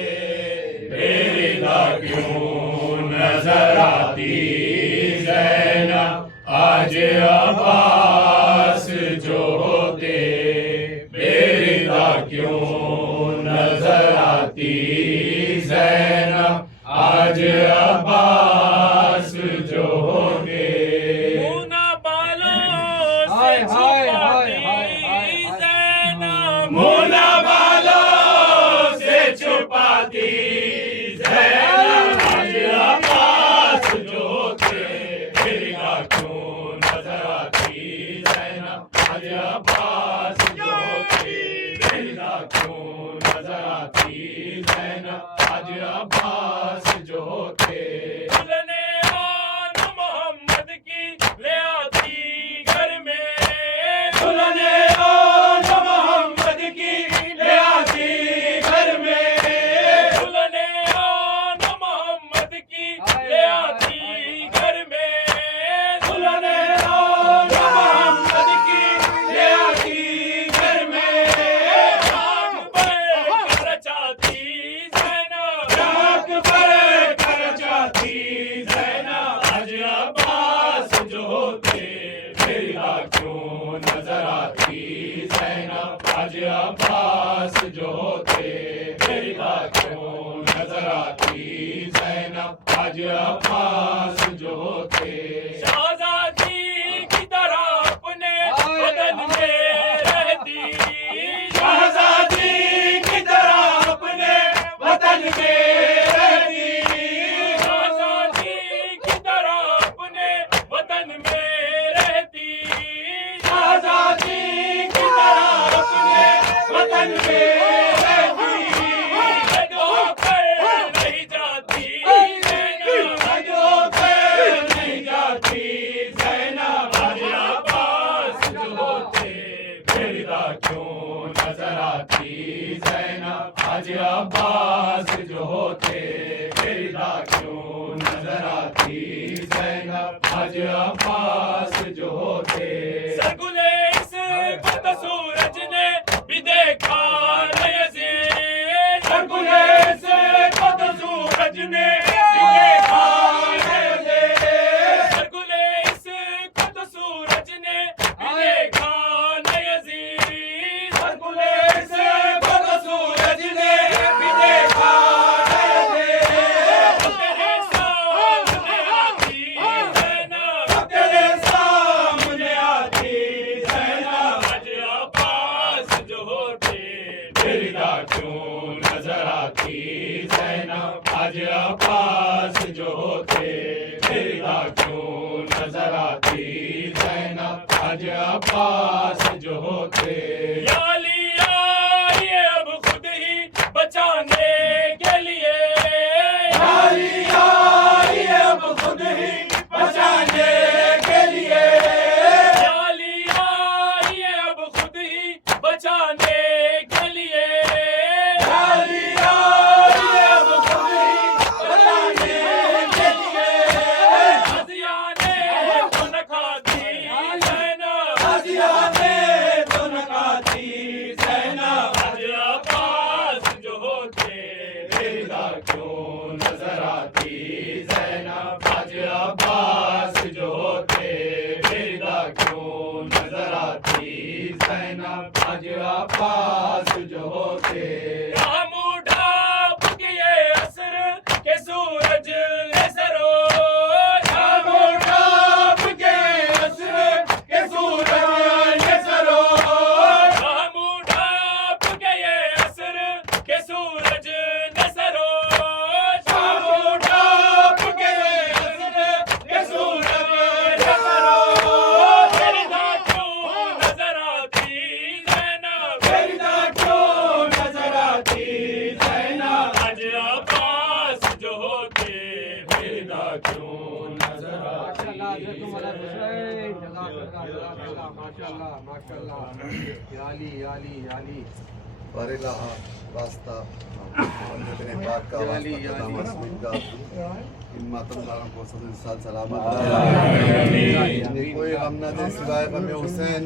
बेरिदा क्यों नजर आती ज़ैनब, आज अब्बास जो होते। बेरिदा क्यों नजर आती ज़ैनब, आज अब्बास जो होते। मुना बालों से छुपाती ज़ैनब, मुना बालों से छुपाती ज़ैनब, आज अब्बास जो होते। बेरिदा क्यों नजर आती ज़ैनब, आज अब्बास जो होते। बेरिदा क्यों नजर आती ज़ैनब, आज अब्बास जो होते। दुल्हने आन मोहम्मद की ले आती घर में, दुल्हने आन मोहम्मद की ले आती घर में। दुल्हने आन मोहम्मद की ले आती घर में। दुल्हने आन मोहम्मद की ले आती घर में। आग पर चाहती ज़ैनब, राख पर कर जाती ज़ैनब, आज अब्बास जो होते। बेरिदा क्यों नजर आती ज़ैनब, आज अब्बास जो होते। बेरिदा क्यों नजर आती ज़ैनब, आज अब्बास जो होते। शाहज़ादी की तरह अपने बदन में रहती, शाहज़ादी की तरह अपने वतन में रहती। शाहज़ादी की तरह अपने वतन में रहती। शाहज़ादी की तरह अपने वतन में रहती। हद होकर नहीं जाती ज़ैनब, हद होकर नहीं जाती ज़ैनब, आज अब्बास जो होते। बेरिदा क्यों नजर आती ज़ैनब आज अब्बास जो होते, फिदा क्यों नजर आती ज़ैनब आज अब्बास जो होते। सरगुले इस को सूरज ने भी देखा न यज़ीद, सरगुले इस को सूरज ने भी देखा न यज़ीद, सरगुले इस को सूरज ने भी देखा न यज़ीद, सरगुले इस को सूरज ने भी देखा न यज़ीद। तेरे सामने आती ज़ैनब, तेरे सामने आती ज़ैनब आज अब्बास जो होते, फिदा क्यों नजर आती ज़ैनब आज अब्बास जो होते, फिदा क्यों नजर आती ज़ैनब आज अब्बास जो होते। या अली आइए अब खुद ही बचाने के लिए, या अली आइए अब खुद ही बचाने के लिए, या अली आइए अब खुद ही बचाने के लिए, या अली आइए अब खुद ही बचाने के लिए। हज़िया ने तो न खाती ज़ैनब, हज़िया ने तो न खाती ज़ैनब आज अब्बास जो होते, फिदा क्यों नजर आती ज़ैनब आज अब्बास जो होते, फिदा क्यों नजर आती ज़ैनब आज अब्बास जो होते। ढाप के ये असर के सूरज ने सरो, ढाप के असर के सूरज ने सरो, ढाप के ये असर के सूरज ने सरो, ढाप के असर के सूरज ने सरो। फिदा क्यों नजर आती ज़ैनब, फिदा क्यों नजर आती ज़ैनब आज अब्बास जो होते, फिदा क्यों नजर आती माशाल्लाह माशाल्लाह याली याली याली बारेला वास्ता और अपने पाक का वास्ता मस्मिन का इन मातमदारों को सदर साल सलामत रहे। कोई गम न दे सिवाय गम हुसैन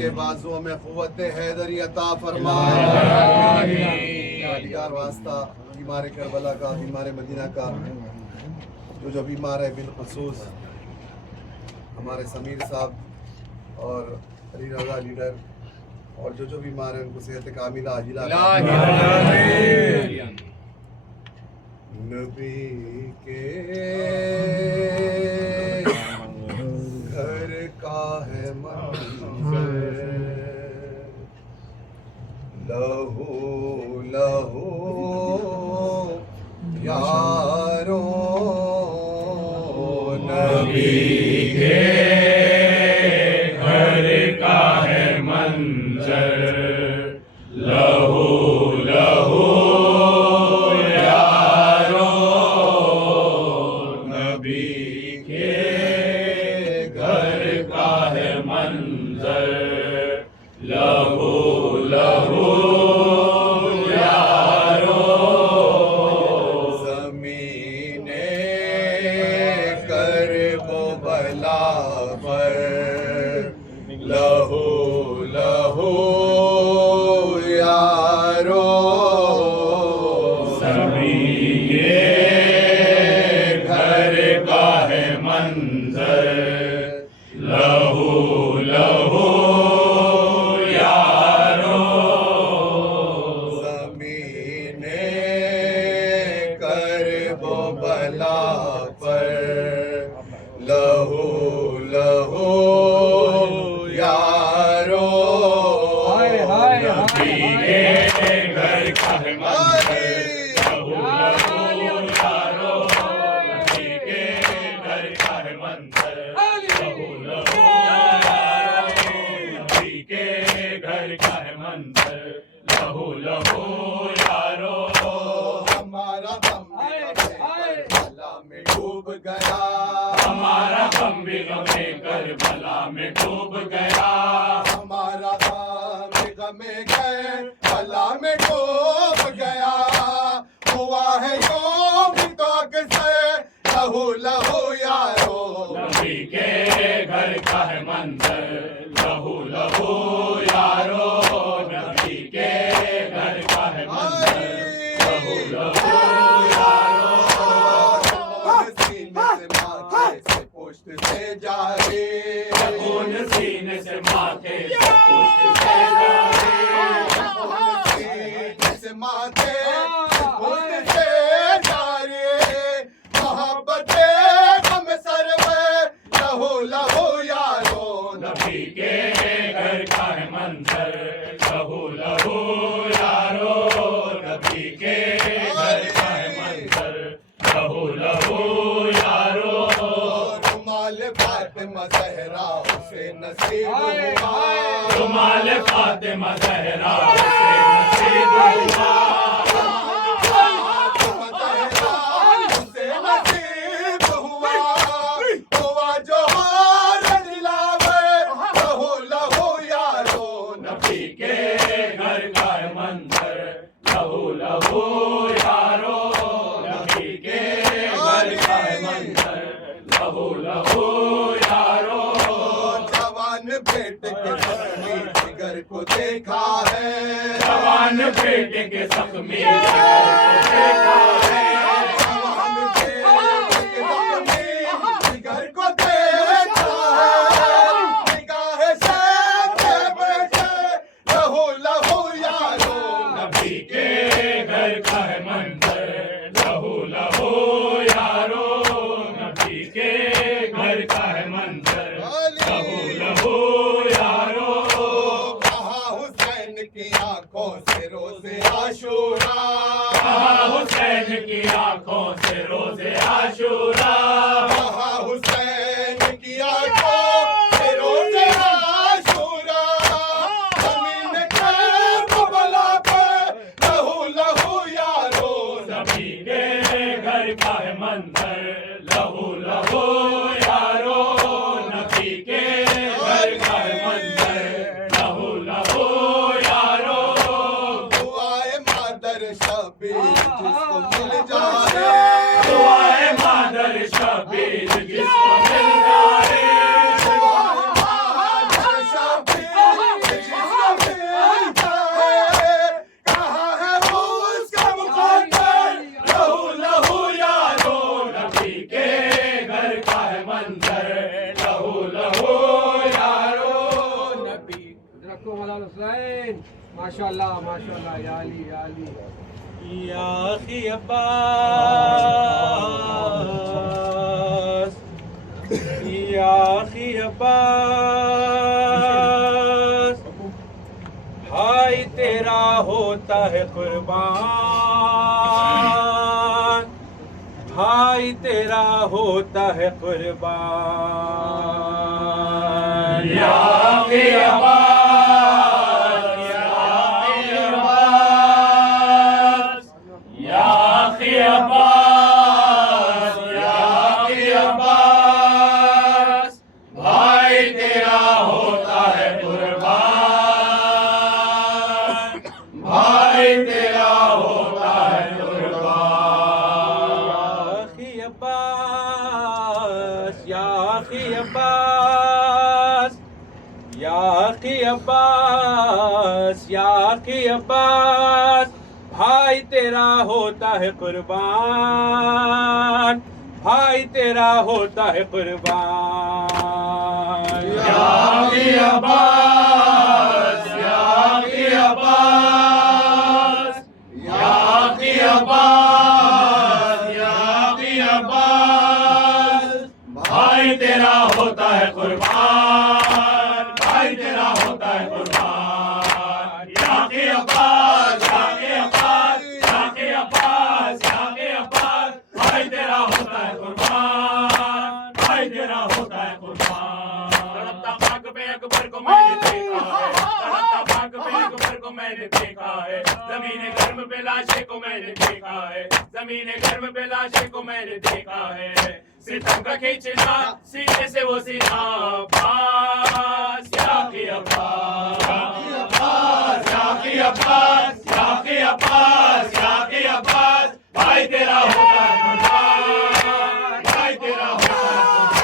के बाजुओं में क़ुव्वत हैदरी अता फरमाए। यार वास्ता बीमार करबला का, बीमार मदीना का, जो बीमार है बिलखुसूस हमारे समीर साहब और अली रज़ा लीडर, और जो बीमार है उनको सेहत कामिला आजिला। नबी के घर का है मंज़र, लहू लहू यारो नबी के घर का है मंजर, लहू लहू यारो नबी के घर का है मंजर, लहू लहू यारो। ज़मीने करबो बला पर लहू लहू यारो। सभी के घर का है मंजर, लहू लहू यारो। ज़मीने करबो बला पर लहू लहू यारो। नबी के घर का है मंजर, लहू लहू यारो। नबी के घर का है मंजर, लहू लहू यारो। नबी के घर का है मंजर, लहू लहू यारो। हमारा गम करबला में डूब गया, हमारा गम भी गमे करबला में डूब गया, हमारा गमे करबला में डूब गया, हुआ है यूं भी तो अक्सर लहू लहू यारो, नबी के घर का है मंजर लहू लहू यारो, नबी के घर का है मंजर लहू लहू यारो, सीने से माथे से पुष्ट से जारी, खून सीने से माथे से पुष्ट से जारी, सीने से माथे से पुष्ट से जारी, मोहब्बते हम सरवे लहू लहू यारो, नबी के घर का है मंजर लहू लहू यारो, नबी के घर का है मंजर लहू लहू यारो, रुमाल फातिमा ज़हरा उसे नसीब हुआ, रुमाल फातिमा ज़हरा से नसीब हुआ, उसे नसीब हुआ, हुआ जो हार दिलावे लहू लहू यारो, नबी के घर का है मंजर लहू लहू यारो, नबी के घर का है मंजर लहू लहू यारो, जवान बेटे के जख्मी जिगर को देखा है, जवान बेटे के जख्मी जिगर को देखा है, जवान बेटे के जख्मी जिगर को देखा है, निगाह शैब के बेटे लहू लहू यारो, नबी के घर का है मंजर लहू लहू यारो, नबी के घर का है मंजर लहू लहू यारो, कहा हुसैन की आंखों से रोज़े आशूरा, कहा हुसैन की आंखों से रोज़े आशूरा, कहा हुसैन की आंखों से रोज़े आशूरा, ज़मीन के बला पे लहू लहू यारो, नबी के घर का है मंजर लहू लहू यारो, नबी के घर का है मंजर लहू लहू यारो, दुआए मादर शबीर जिसको मिल जाए, दुआए मादर शबीर जिसको मिल जाए, दुआए मादर शबीर जिसको मिल जाए, कहाँ है उसका मुकद्दर लहू लहू यारो, नबी के घर का है मंजर लहू लहू यारो, नबी रखो वाला हुसैन, माशाल्लाह माशाल्लाह, या अली या अली। या अखी अब्बास, या अखी अब्बास, भाई तेरा होता है कुर्बान, भाई तेरा होता है कुर्बान, या अखी अब्बास, या अखी अब्बास, या अखी अब्बास, या अखी अब्बास, भाई तेरा होता है कुर्बान, भाई तेरा होता है कुर्बान, या अखी अब्बास, या अखी अब्बास, या अखी अब्बास, भाई तेरा होता है कुर्बान, भाई तेरा होता है कुर्बान, या अखी अब्बास, या अखी अब्बास, या अखी अब्बास, या अखी अब्बास, भाई तेरा होता है कुर्बान, भाई तेरा होता है कुर्बान, या अखी अब्बास, या अखी अब्बास, या अखी अब्बास, या अखी अब्बास, भाई तेरा होता है कुर्बान, भाई तेरा होता है कुर्बान, तड़पता खाक पे अकबर को मैंने देखा है, मैंने देखा है, जमीन गर्म पे लाशे को मैंने देखा है, जमीन गर्म पे लाशे को मैंने देखा है, सितम का खींचना सीने से वो सीना पास या की अब्बास, या की अब्बास, या की अब्बास, या की अब्बास, या की अब्बास, भाई तेरा होता है कुर्बान, भाई तेरा होता है कुर्बान,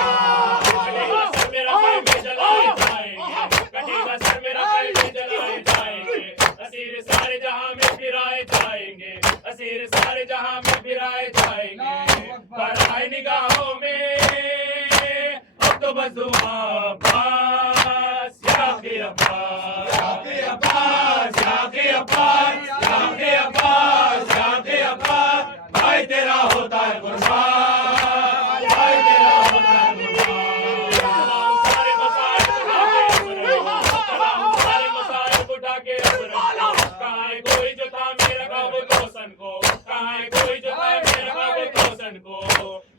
सर मेरा भाई में जलाए जाएंगे, कटी का सर मेरा भाई में जलाए जाएंगे, असीर सारे जहां में फिराए जाएंगे, असीर सारे जहां में फिराए जाएंगे, बराए निगाहों में अब तो बस दुआ पास या के अब्बास, या के अब्बास, या के अब्बास, या के अब्बास, या के अब्बास, भाई तेरा होता है कुर्बान, भाई तेरा होता है कुर्बान, सारे मसाइल उठा के कहाँ है कोई जो था मेरा का वो रोशन को, कहाँ है कोई जो था मेरा का वो रोशन को,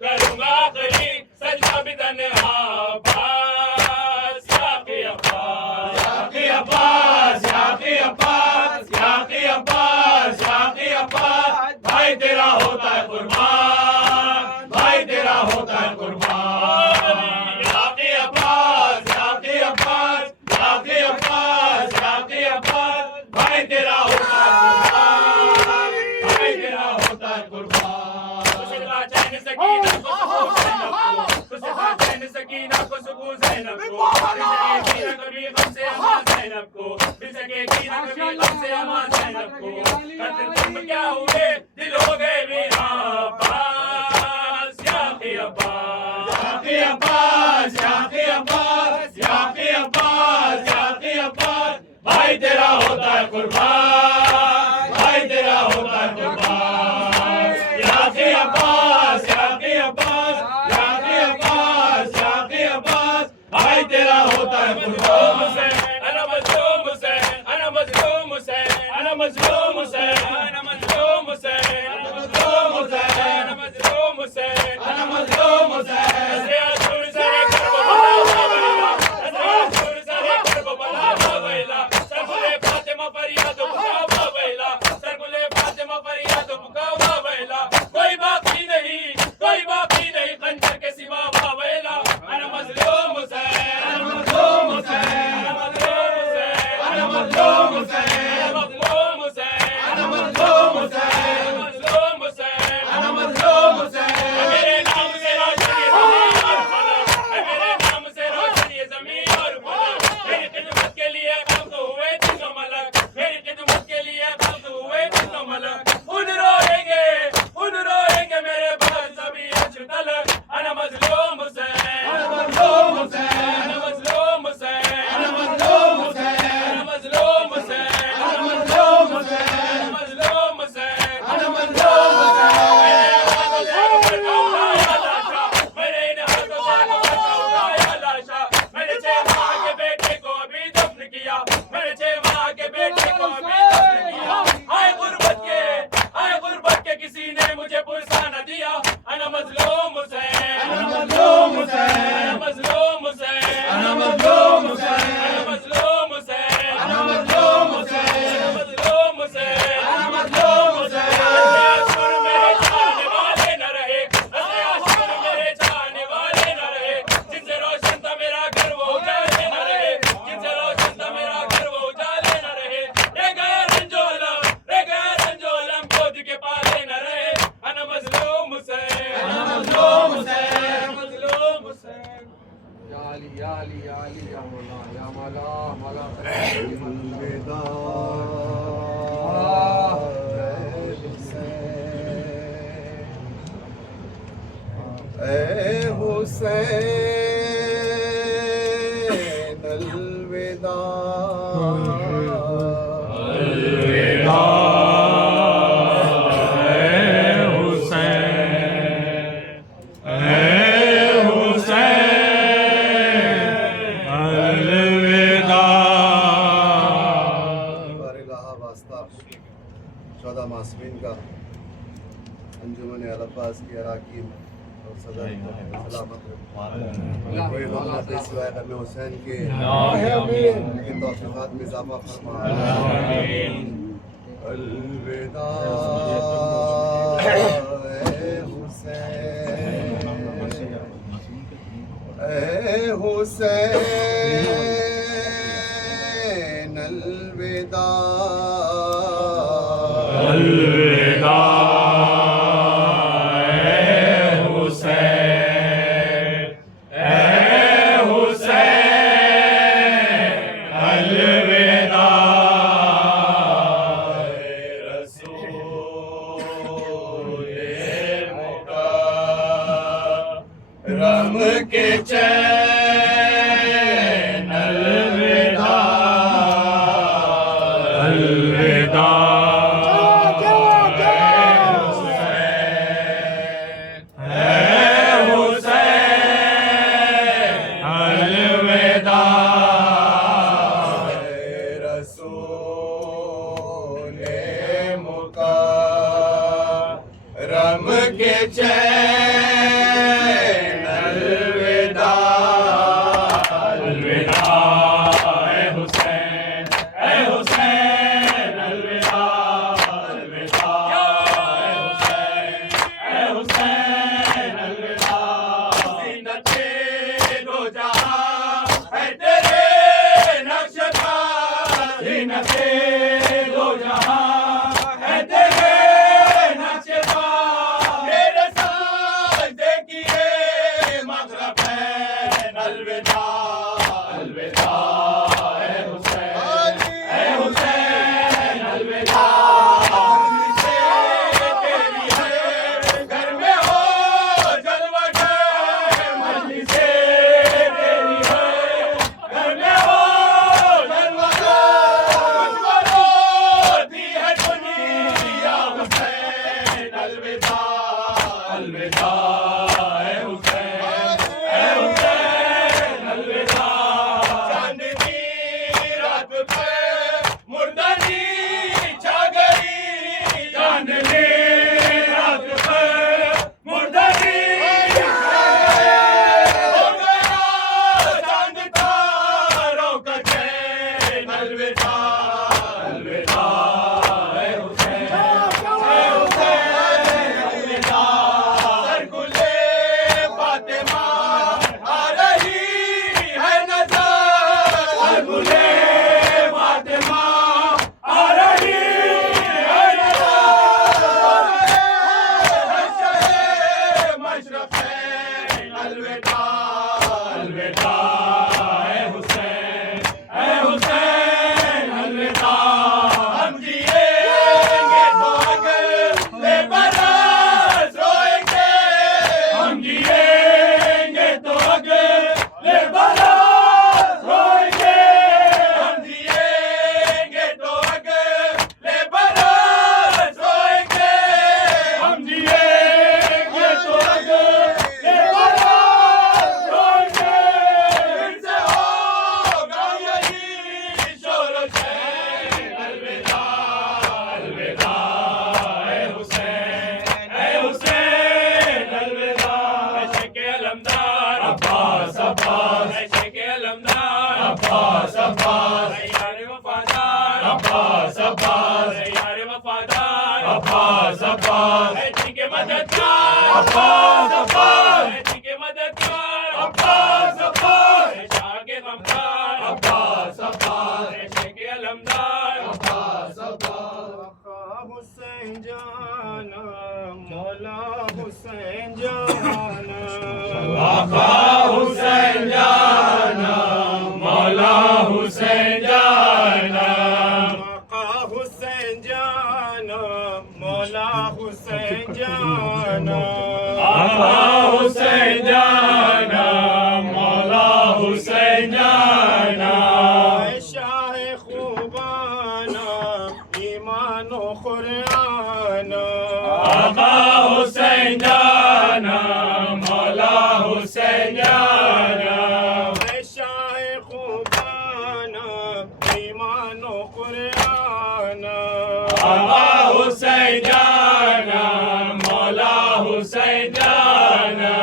करूँगा आखिरी सजदा भी तन्हा पास या के अब्बास, या के अब्बास, या के अब्बास, या के अब्बास, या के अब्बास, भाई तेरा होता है कुर्बान, भाई तेरा होता है कुर्बान, या के अब्बास, या के अब्बास, या के अब्बास, या के अब्बास, भाई तेरा होता है कुर्बान, भाई तेरा होता है कुर्बान, खुशदा चैन सकीना को सुकून ज़ैनब को, खुशदा चैन सकीना को सुकून ज़ैनब को, दिल सके कभी गम से अमा ज़ैनब को, दिल सके कभी गम से अमा ज़ैनब को, कत्ल तुम क्या हुए दिल हो गए मेरा पास या के अब्बास, या के अब्बास, या के अब्बास, या के अब्बास, या के अब्बास, भाई तेरा होता है कुर्बान, भाई तेरा होता है कुर्बान, या के अब्बास, या के अब्बास, या के अब्बास, या के अब्बास, भाई तेरा होता है कुर्बान, अना मज़लूम हुसैन, अना मज़लूम हुसैन, अना मज़लूम हुसैन, अना मज़लूम हुसैन, अना मज़लूम हुसैन, अना मज़लूम हुसैन, अना मज़लूम हुसैन, अज़रे अशूर सरे करबला बाबैला, अज़रे अशूर सरे करबला बाबैला, सरगुले फातिमा फरियाद बुका बाबैला, सरगुले फातिमा फरियाद बुका बाबैला, कोई बाकी नहीं खंजर के सिवा बाबैला, अना मज़लूम हुसैन, अना मज़लूम हुसैन, अना मज़लूम हुसैन, अना मज़लूम हुसैन, अना मज़लूम हुसैन, अना मज़लूम हुसैन, अना मज़लूम हुसैन, अना मज़लूम हुसैन, मेरे नाम से रोशन ये ज़मीन और फलक, मेरे नाम से रोशन ये ज़मीन और फलक, मेरी खिदमत के लिए खल्क़ हुए जिन्नो मलक, मेरी खिदमत के लिए खल्क़ हुए जिन्नो मलक, उन रोएंगे मेरे बाद सभी अश्र तलक, अना मज़लूम हुसैन, अना मज़लूम हुसैन, अना मज़लूम हुसैन, अना मज़लूम हुसैन, अना मज़लूम हुसैन, अना मज़लूम हुसैन, अना मज़लूम हुसैन, अना मज़लूम हुसैन, मेरे इन हाथों से उठाया लाशा, मेरे 6 माह के बेटे को अभी दफन किया, मेरे 6 माह के बेटे को अभी दफन किया, आए गुर्बत के किसी ने मुझे पुरसा न दिया, अना मज़लूम हुसैन, अना मज़लूम हुसैन, अना मज़लूम हुसैन, अना मज़लूम हुसैन, अना मज़लूम हुसैन, अना मज़लूम हुसैन, अना मज़लूम हुसैन, अना मज़लूम हुसैन, अशूर मेरे चाहने वाले न रहे, अशूर मेरे चाहने वाले न रहे, जिनसे रोशन था मेरा घर वो उजाले न रहे, जिनसे रोशन था मेरा घर वो उजाले न रहे, रे गया रंजोलम गोद के पाले न रहे, अना मज़लूम हुसैन, अना मज़लूम हुसैन, अना मज़लूम हुसैन, या अली या अली या अली या मौला या मौला मौला अलविदा ए हुसैन, अलविदा मासूमीन का अंजुमन अल अब्बास की अराकीन और सदा सलामत रखे। कोई गम न सिवाय गम हुसैन के उनकी तौफीक़ात में इज़ाफ़ा फरमा। अलविदा ए हुसैन अलविदा अलविदा रम के चैन अलविदा अलविदा हुसैन अलविदा रसूल मुकर्रम के चैन अलविदा अलविदा ए हुसैन अलविदा अलविदा ए हुसैन अलविदा ज़ीनते दो जहां है तेरे नक्श का ज़ीनते दो जहां है तेरे नक्श का मेरे साजदे किए मग़रब है अलविदा अलविदा ए हुसैन अलविदा से तेरी है घर में हो जलवगर मजलिसे तेरी है घर में हो जलवगर मुझको रोती है दुनिया हुसैन अलविदा अलविदा ए हुसैन अलविदा चांदनी रात पे मुर्दानी छा गई चांदनी रात पे मुर्दानी छा गई हो गया चांद तारों का चैन अलविदा अलविदा ए हुसैन अलविदा सरकुले फातिमा आ रही है नज़र सरकुले फातिमा आ रही है नज़र मशरफ अलविदा अलविदा ए हुसैन अलविदा हम जिएंगे तो अगले बरस रोएंगे हम जिएंगे तो अगले बरस रोएंगे हम जिएंगे तो अगले बरस रोएंगे हम जिएंगे तो अगले बरस रोएंगे फिर से होगा यही शोर शैर अलविदा अलविदा ए हुसैन अलविदा शेखे अलमदार अब्बास शेखे अलमदार अब्बास यार वफादार अब्बास यार वफादार अब्बास जी के मददगार अब्बास जी के मददगार अब्बास शाह के गमगार अब्बास शेखे अलमदार अब्बास हुसैन जाना मौला हुसैन जाना आका हुसैन जाना मौला हुसैन जाना आका हुसैन जाना मौला हुसैन जाना आका हुसैन जाना मौला हुसैन जाना शाह खूबाना ईमान व कुराना आका हुसैन जाना मौला हुसैन जाना शाह खूबाना ईमान व कुराना आका हुसैन जाना मौला हुसैन जाना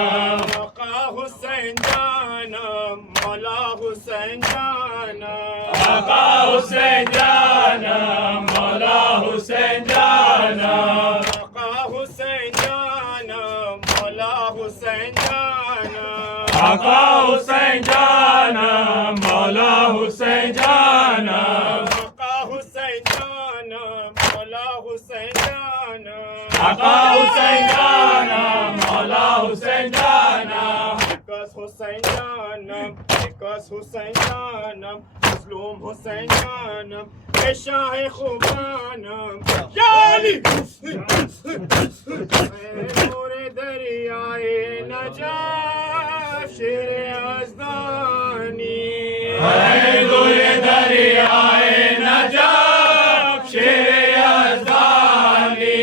हुसैन जानम मौला हुसैन जानम आका हुसैन जानम मौला हुसैन जानम आका हुसैन जानम मौला हुसैन जानम Because Hussein Janam, because Hussein Janam, Muslim Hussein Janam, Shah Khubanam, Yani! Nure Daryaye Najaf, Sher Azdani. दूर दरियाए नजाब शेर Yazdani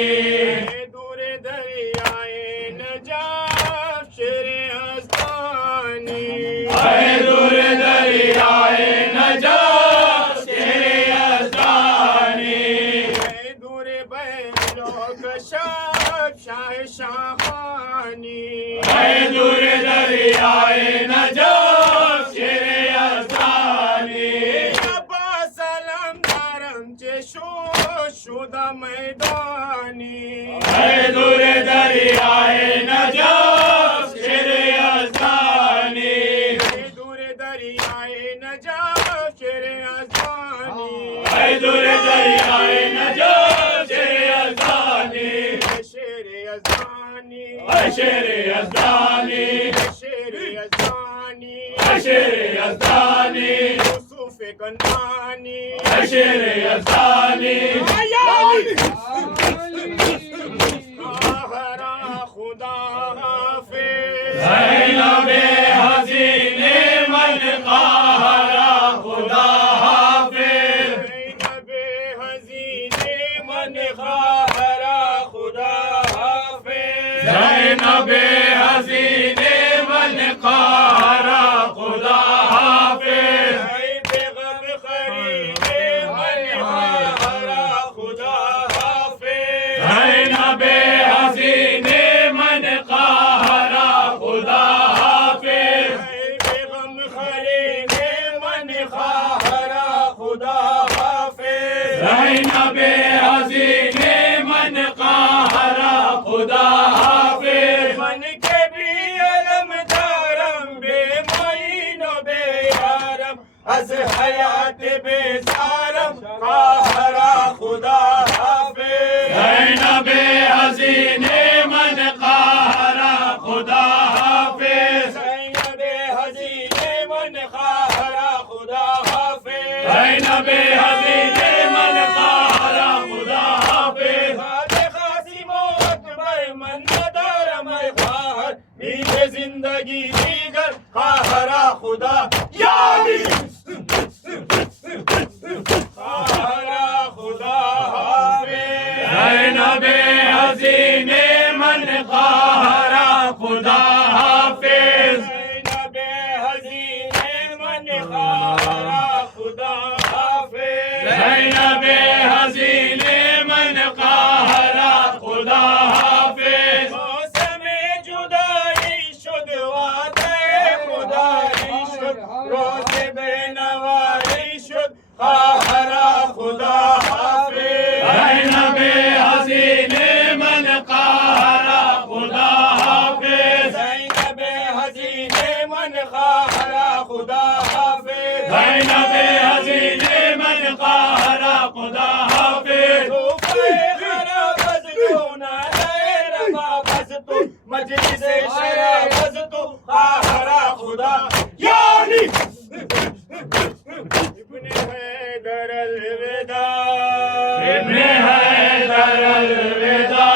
Dure Daryaye Najaf, Sher Azdani. दूर दरियाए नजाब शेर Yazdani Dure Baylo Kashaf, Shah Shahani. दूर दरियाए नजाब शेर Yazdani Abbas salam daram jesho shuda maidani. दूर दरियाए नजाब शेर Yazdani Dure dariyaye najaf shere azani. दूर दरियाए नजाब शेर यज़दानी Shere azani. शेर यज़दानी Shere azani. शेर यज़दानी Yusuf kanani. शेर यज़दानी Kahara khuda hafiz. ज़ैनबे हसीने मन क़ाहरा खुदा हाफ़िज़ Zainab-e hazine man khahara khuda hafiz. ज़ैनबे हसीने मन क़ाहरा खुदा हाफ़िज़ Ay begham kharide man khahara khuda hafiz. ज़ैनबे हसीने मन क़ाहरा खुदा हाफ़िज़ Ay begham kharide man khahara khuda hafiz. ज़ैनबे हसीने मन क़ाहरा खुदा हाफ़िज़ मन के भी अलम दारम बे मोइनो बे यारम az hayat be saram kahara khuda hafiz. ज़ैनबे हसीने मन क़ाहरा खुदा हाफ़िज़ Zainab-e hazine man khahara khuda hafiz. ज़ैनबे हसीने मन क़ाहरा खुदा हाफ़िज़ Saade Qasim o Akbar man nadaram ay khahar meere zindagi digar kahara khuda yani kahara khuda hafiz. ज़ैनबे हसीने मन क़ाहरा खुदा हाफ़िज़ Zainab-e hazine man khahara khuda hafiz. ज़ैनबे हसीने मन क़ाहरा खुदा हाफ़िज़ मौसम-e जुदाई शुद वादे खुदाई शुद रोज़े बेनवाई शुद कहरा खुदा हाफिज. ज़ैनबे हसीने मन क़ाहरा खुदा हाफ़िज़ ज़ैनब-ए हसीने मन कहरा खुदा हाफिज. ज़ैनबे हसीने मन क़ाहरा खुदा हाफ़िज़ तोहफ़े खराबज़ तो नाज़े रवाबज़ तो मजलिस-ए शराबज़ तो कहरा खुदा यानी इब्ने हैदर अलविदा. इब्ने हैदर अलविदा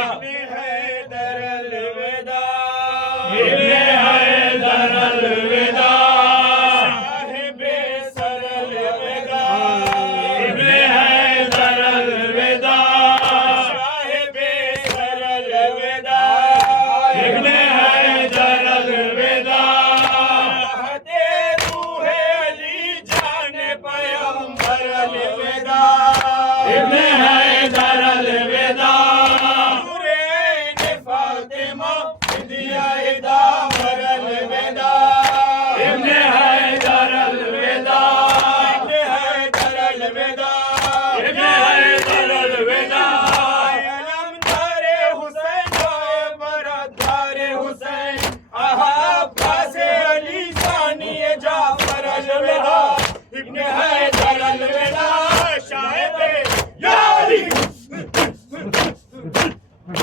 इब्ने हैदर अलविदा. इब्ने हैदर अलविदा साहिबे सर अलविदा. इब्ने हैदर अलविदा साहिबे सर अलविदा. इब्ने हैदर अलविदा रहते रूहे अली जाने पैगंबर अलविदा. इब्ने हैदर अलविदा नूरे फातिमा दिया दामर अलविदा. इब्ने हैदर अलविदा इब्ने हैदर अलविदा. इब्ने हैदर अलविदा अलमदारे हुसैन बरदारे हुसैन अहब्बा से है दरल वेला शायद यारी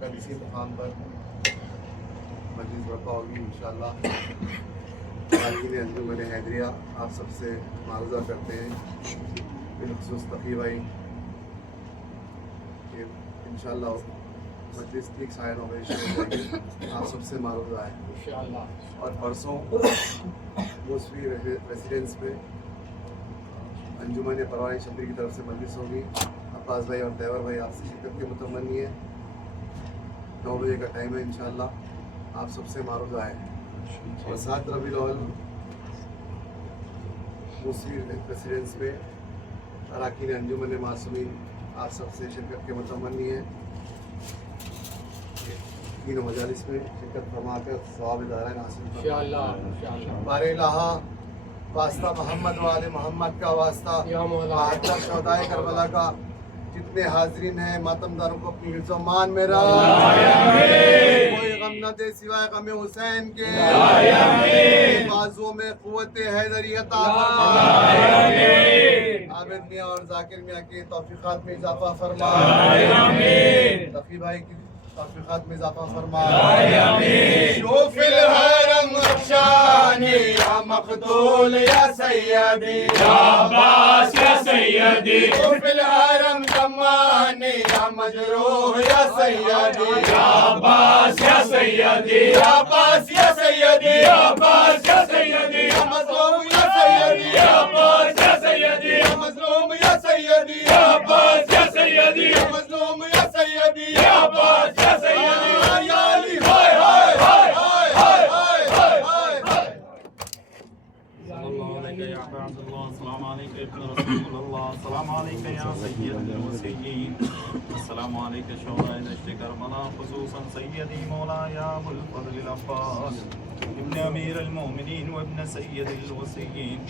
कल इसी मुकाम पर मजलिस बर्पा होगी इंशाअल्लाह। बाकी अंजुमन हैदरिया आप सबसे मालूजा करते हैं बिलखसूस तकी भाई कि इंशाअल्लाह मजलिस क्लिक साइन ऑपरेशन हो जाएगी, आप सबसे मालूजा है इंशाअल्लाह। और परसों मूसवी रेसिडेंस में अंजुमन परवानी शबरी की तरफ से मजलिस होगी। अब्बास भाई और तेवर भाई आपसे शिरकत के मुतमन्नी है। 9 बजे का टाइम है इंशाअल्लाह, आप सबसे मारूजा है। और 7 रबीउल अव्वल मूसवी रेसिडेंस में अरकान अंजुमन मासूमीन आप सबसे शिरकत के मुतमन्नी है। तीनों मजालिस में शिरकत फरमाकर सवाब दाराइन हासिल इंशाअल्लाह। बारे इलाहा वास्ता मोहम्मद वाले मोहम्मद का वास्ता बहत्तर शहदाए करबला का जितने हाजरीन हैं मातमदारों को अपनी हिफ्ज़-ओ-मान में रख, कोई गम न दे सिवाय गम हुसैन के, बाजुओं में कुव्वत हैदरी अता फरमा, आबिद मियां और जाकिर मियां के तौफीकात में इजाफा फरमा, तकी भाई की तौफीकात में इजाफा फरमा। शोफिल हरम अफशानी या मखदूल या सैयदी या अब्बास या सैयदी शोफिल हरम जमानी या मजरूह या सैयदी या अब्बास या सैयदी या अब्बास या सैयदी या अब्बास या सैयदी या मजलूम या सैयदी या अब्बास या सैयदी या मजलूम या सैयदी या अब्बास या सैयदी या मजलूम या सैयदी या अब्बास या सैयदी या अली के शोहराए दश्त करबला खुसूसन सय्यदी मौलाया अबुल फज़ल अब्बास इब्न अमीर अल-मोमिनीन व इब्न सय्यदिल वसीय्यीन।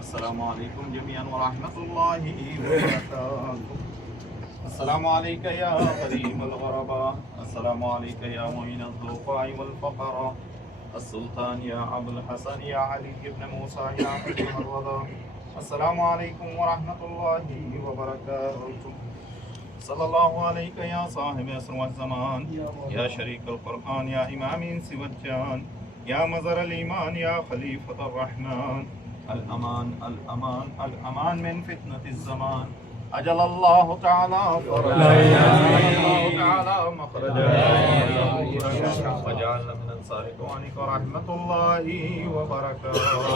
अस्सलामु अलैकुम जमीअन व रहमतुल्लाहि व बरकातुहू। अस्सलामु अलैका या करीमल ग़ुरबा, अस्सलामु अलैका या मुईनल ज़ुफ़ा'i वल फ़क़रा, अस्सुल्तान या अबुल हसन या अली इब्न मूसा या हकीमल वदा। अस्सलामु अलैकुम व रहमतुल्लाहि व बरकातुहू। सल्लल्लाहु अलैका या साहिब असर व ज़मान, या शरीकल क़ुरआन, या इमाम इंस व जान, या मज़हरल ईमान, या खलीफतुर रहमान। अल अमान अल अमान अल अमान मिन फितनतिज़ ज़मान। अजलल्लाहु तआला मखरजा वजअलना मिनस सालिकीन व रहमतुल्लाहि व बरकातुहू।